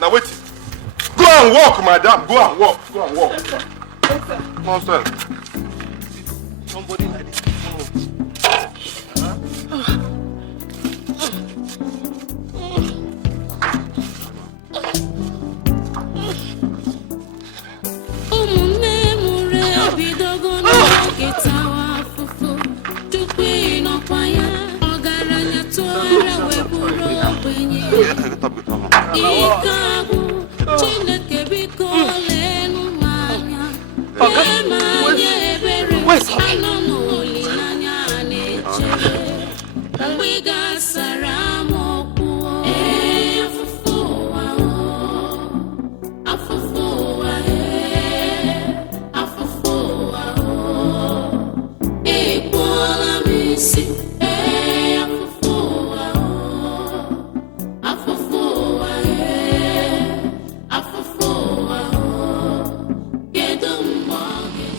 Now wait. Go and walk, madam. Go and walk. Go and walk. Come on, sir. Somebody like this.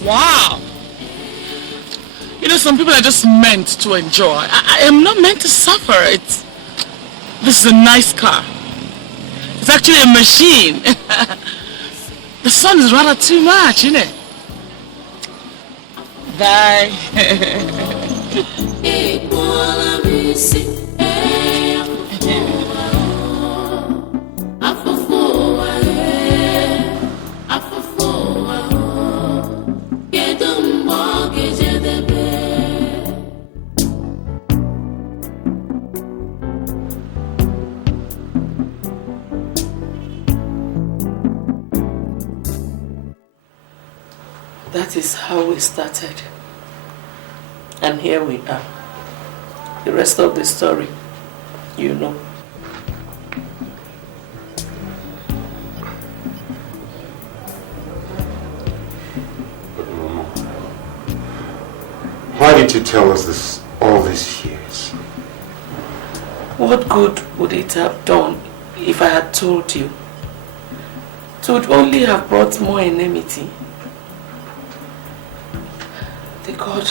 Wow! You know, some people are just meant to enjoy. I am not meant to suffer. This is a nice car. It's actually a machine. The sun is rather too much, isn't it? Bye. That is how we started. And here we are. The rest of the story, you know. Why did you tell us this all these years? What good would it have done if I had told you? It would only have brought more enmity. The God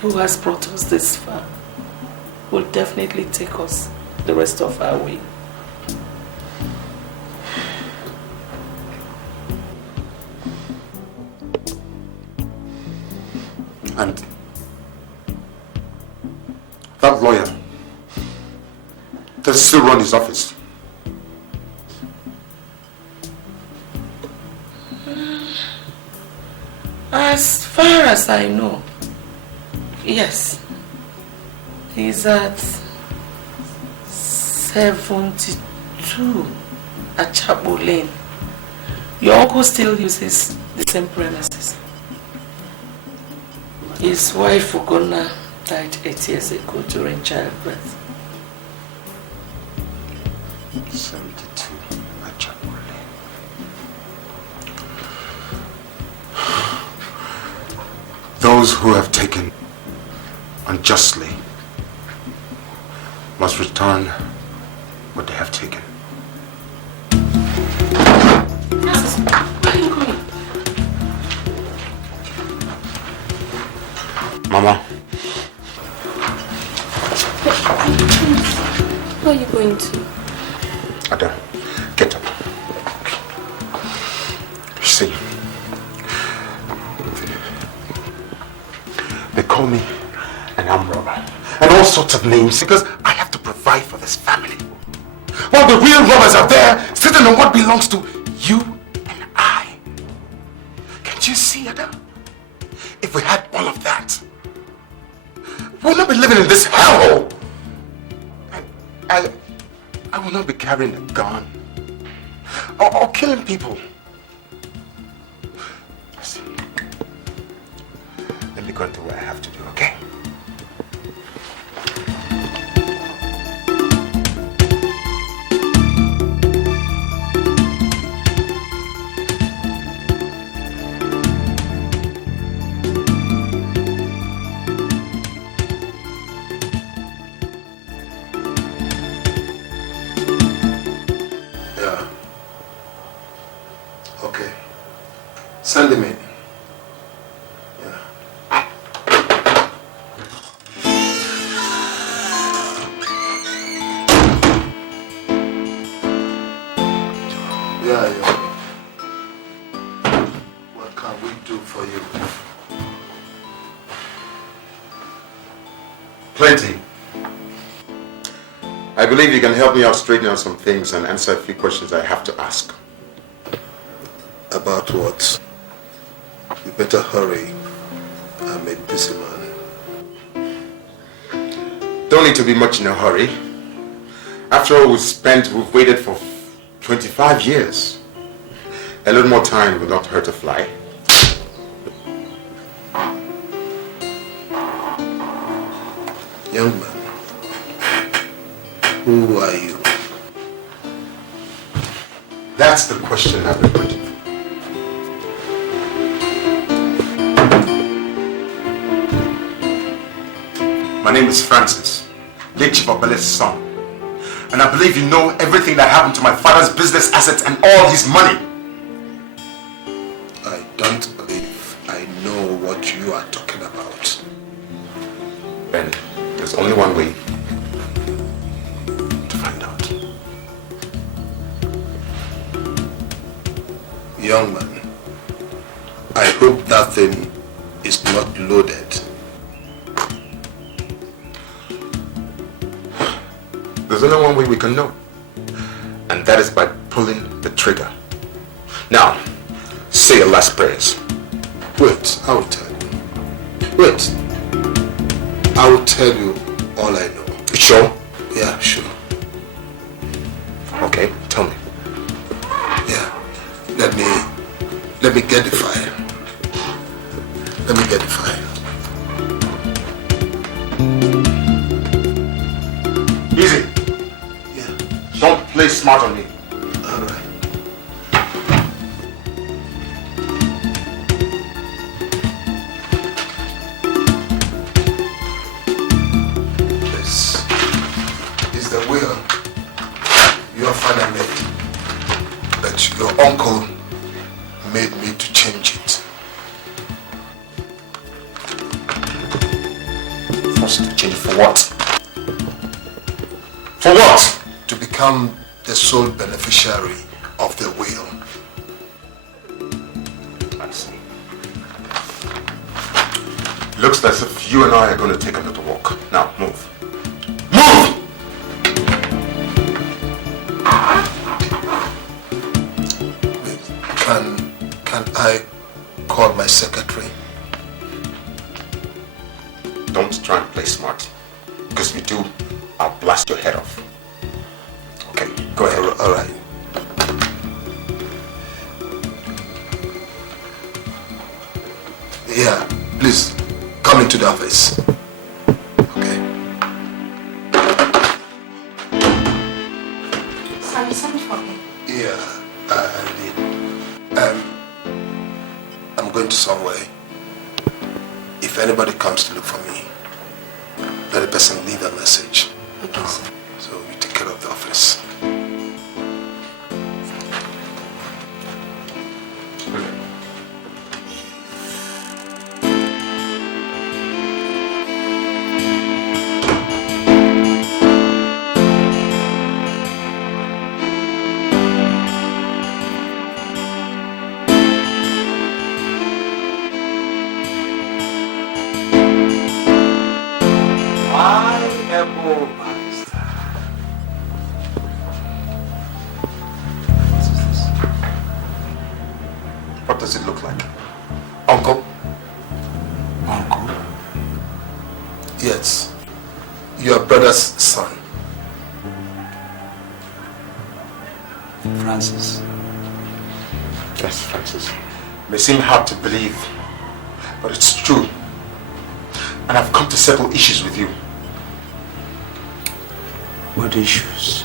who has brought us this far will definitely take us the rest of our way. And that lawyer, does he still run his office? As far as I know, yes. He's at 72 at Chapel Lane. Your uncle still uses the same premises. His wife, Ugonna, died 8 years ago during childbirth. 72 at Chapel Lane. Those who have taken unjustly must return what they have taken. Mama. Where are you going to? Ada, get up. You see, they call me an arm robber and all sorts of names because I have to provide for this family. While the real robbers are there sitting on what belongs to you and I. Can't you see, Ada? If we had all of that, we would not be living in this hellhole. I will not be carrying a gun or killing people. Listen, let me go and do what I have to do, okay? Send him in. Yeah. What can we do for you? Plenty. I believe you can help me out straighten out some things and answer a few questions I have to ask. About what? You better hurry. I'm a busy man. Don't need to be much in a hurry. After all we've waited for 25 years. A little more time will not hurt a fly. Young man, who are you? That's the question I've been waiting for. My name is Francis, late Chief Obele's son. And I believe you know everything that happened to my father's business assets and all his money. I don't believe I know what you are talking about. Ben, there's only one way to find out. Young man, I hope that thing is not loaded. There's only one way we can know. And that is by pulling the trigger. Now, say your last prayers. Wait, I will tell you. Wait. I will tell you all I know. Sure? Yeah, sure. Okay, tell me. Yeah. Let me get the file. Let me get the file. Easy. Yeah. Don't play smart on me. All right. This is the will your father made, but your uncle made me to change it. Forced to change for what? For what? To become the sole beneficiary of the will. I see. Looks as if you and I are going to take a little walk. Now, move. Move! Can I call my secretary? Don't try and play smart. Because if you do, I'll blast your head off. Okay, go ahead. All right. Yeah, please come into the office. Okay. Sorry, something for me. Yeah, I did. I'm going to somewhere. If anybody comes to look for me, let the person leave a message. Okay, sir. So you take care of the office. What does it look like? Uncle? Uncle? Yes. Your brother's son. Francis. Yes, Francis. It may seem hard to believe, but it's true. And I've come to settle issues with you. What issues?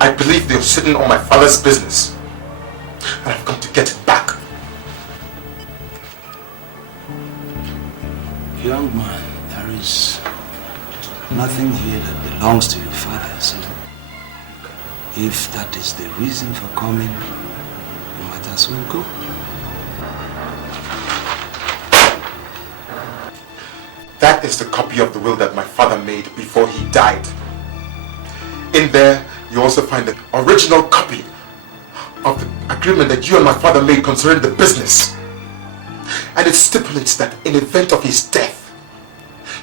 I believe they're sitting on my father's business. And I've come to get it back. Young man, there is nothing here that belongs to your father, so if that is the reason for coming, you might as well go. That is the copy of the will that my father made before he died. In there, you also find the original copy of the agreement that you and my father made concerning the business. And it stipulates that in event of his death,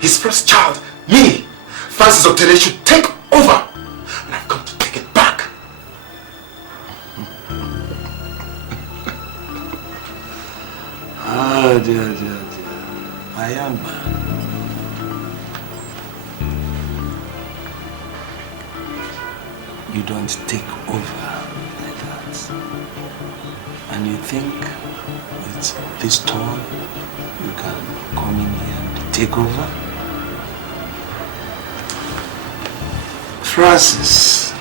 his first child, me, Francis Otele, should take over. And I've come to take it back. Oh dear. My young man. You don't take over like that. And you think with this tone you can come in here and take over? Francis,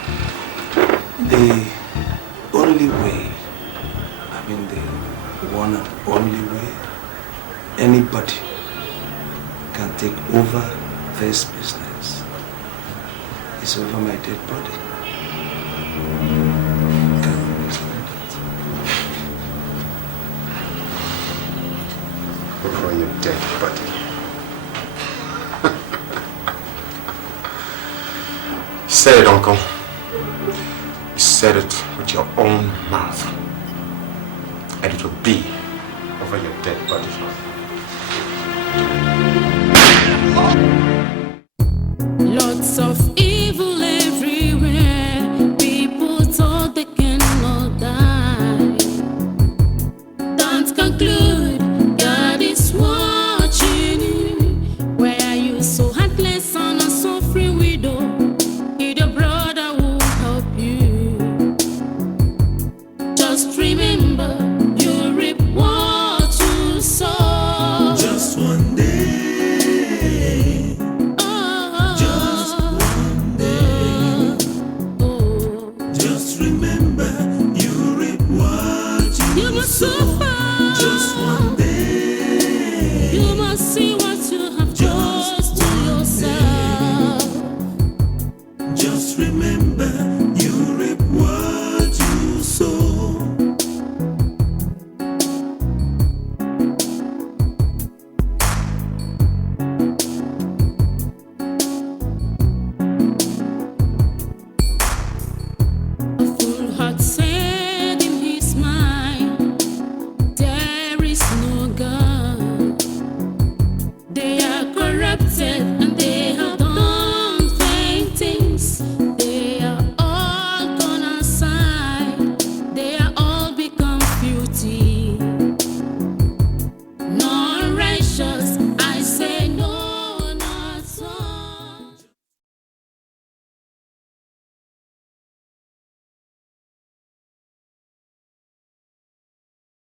the only way, the one and only way anybody can take over this business is over my dead body. Over your dead body. You said it, Uncle. You said it with your own mouth. And it will be over your dead body. Lots of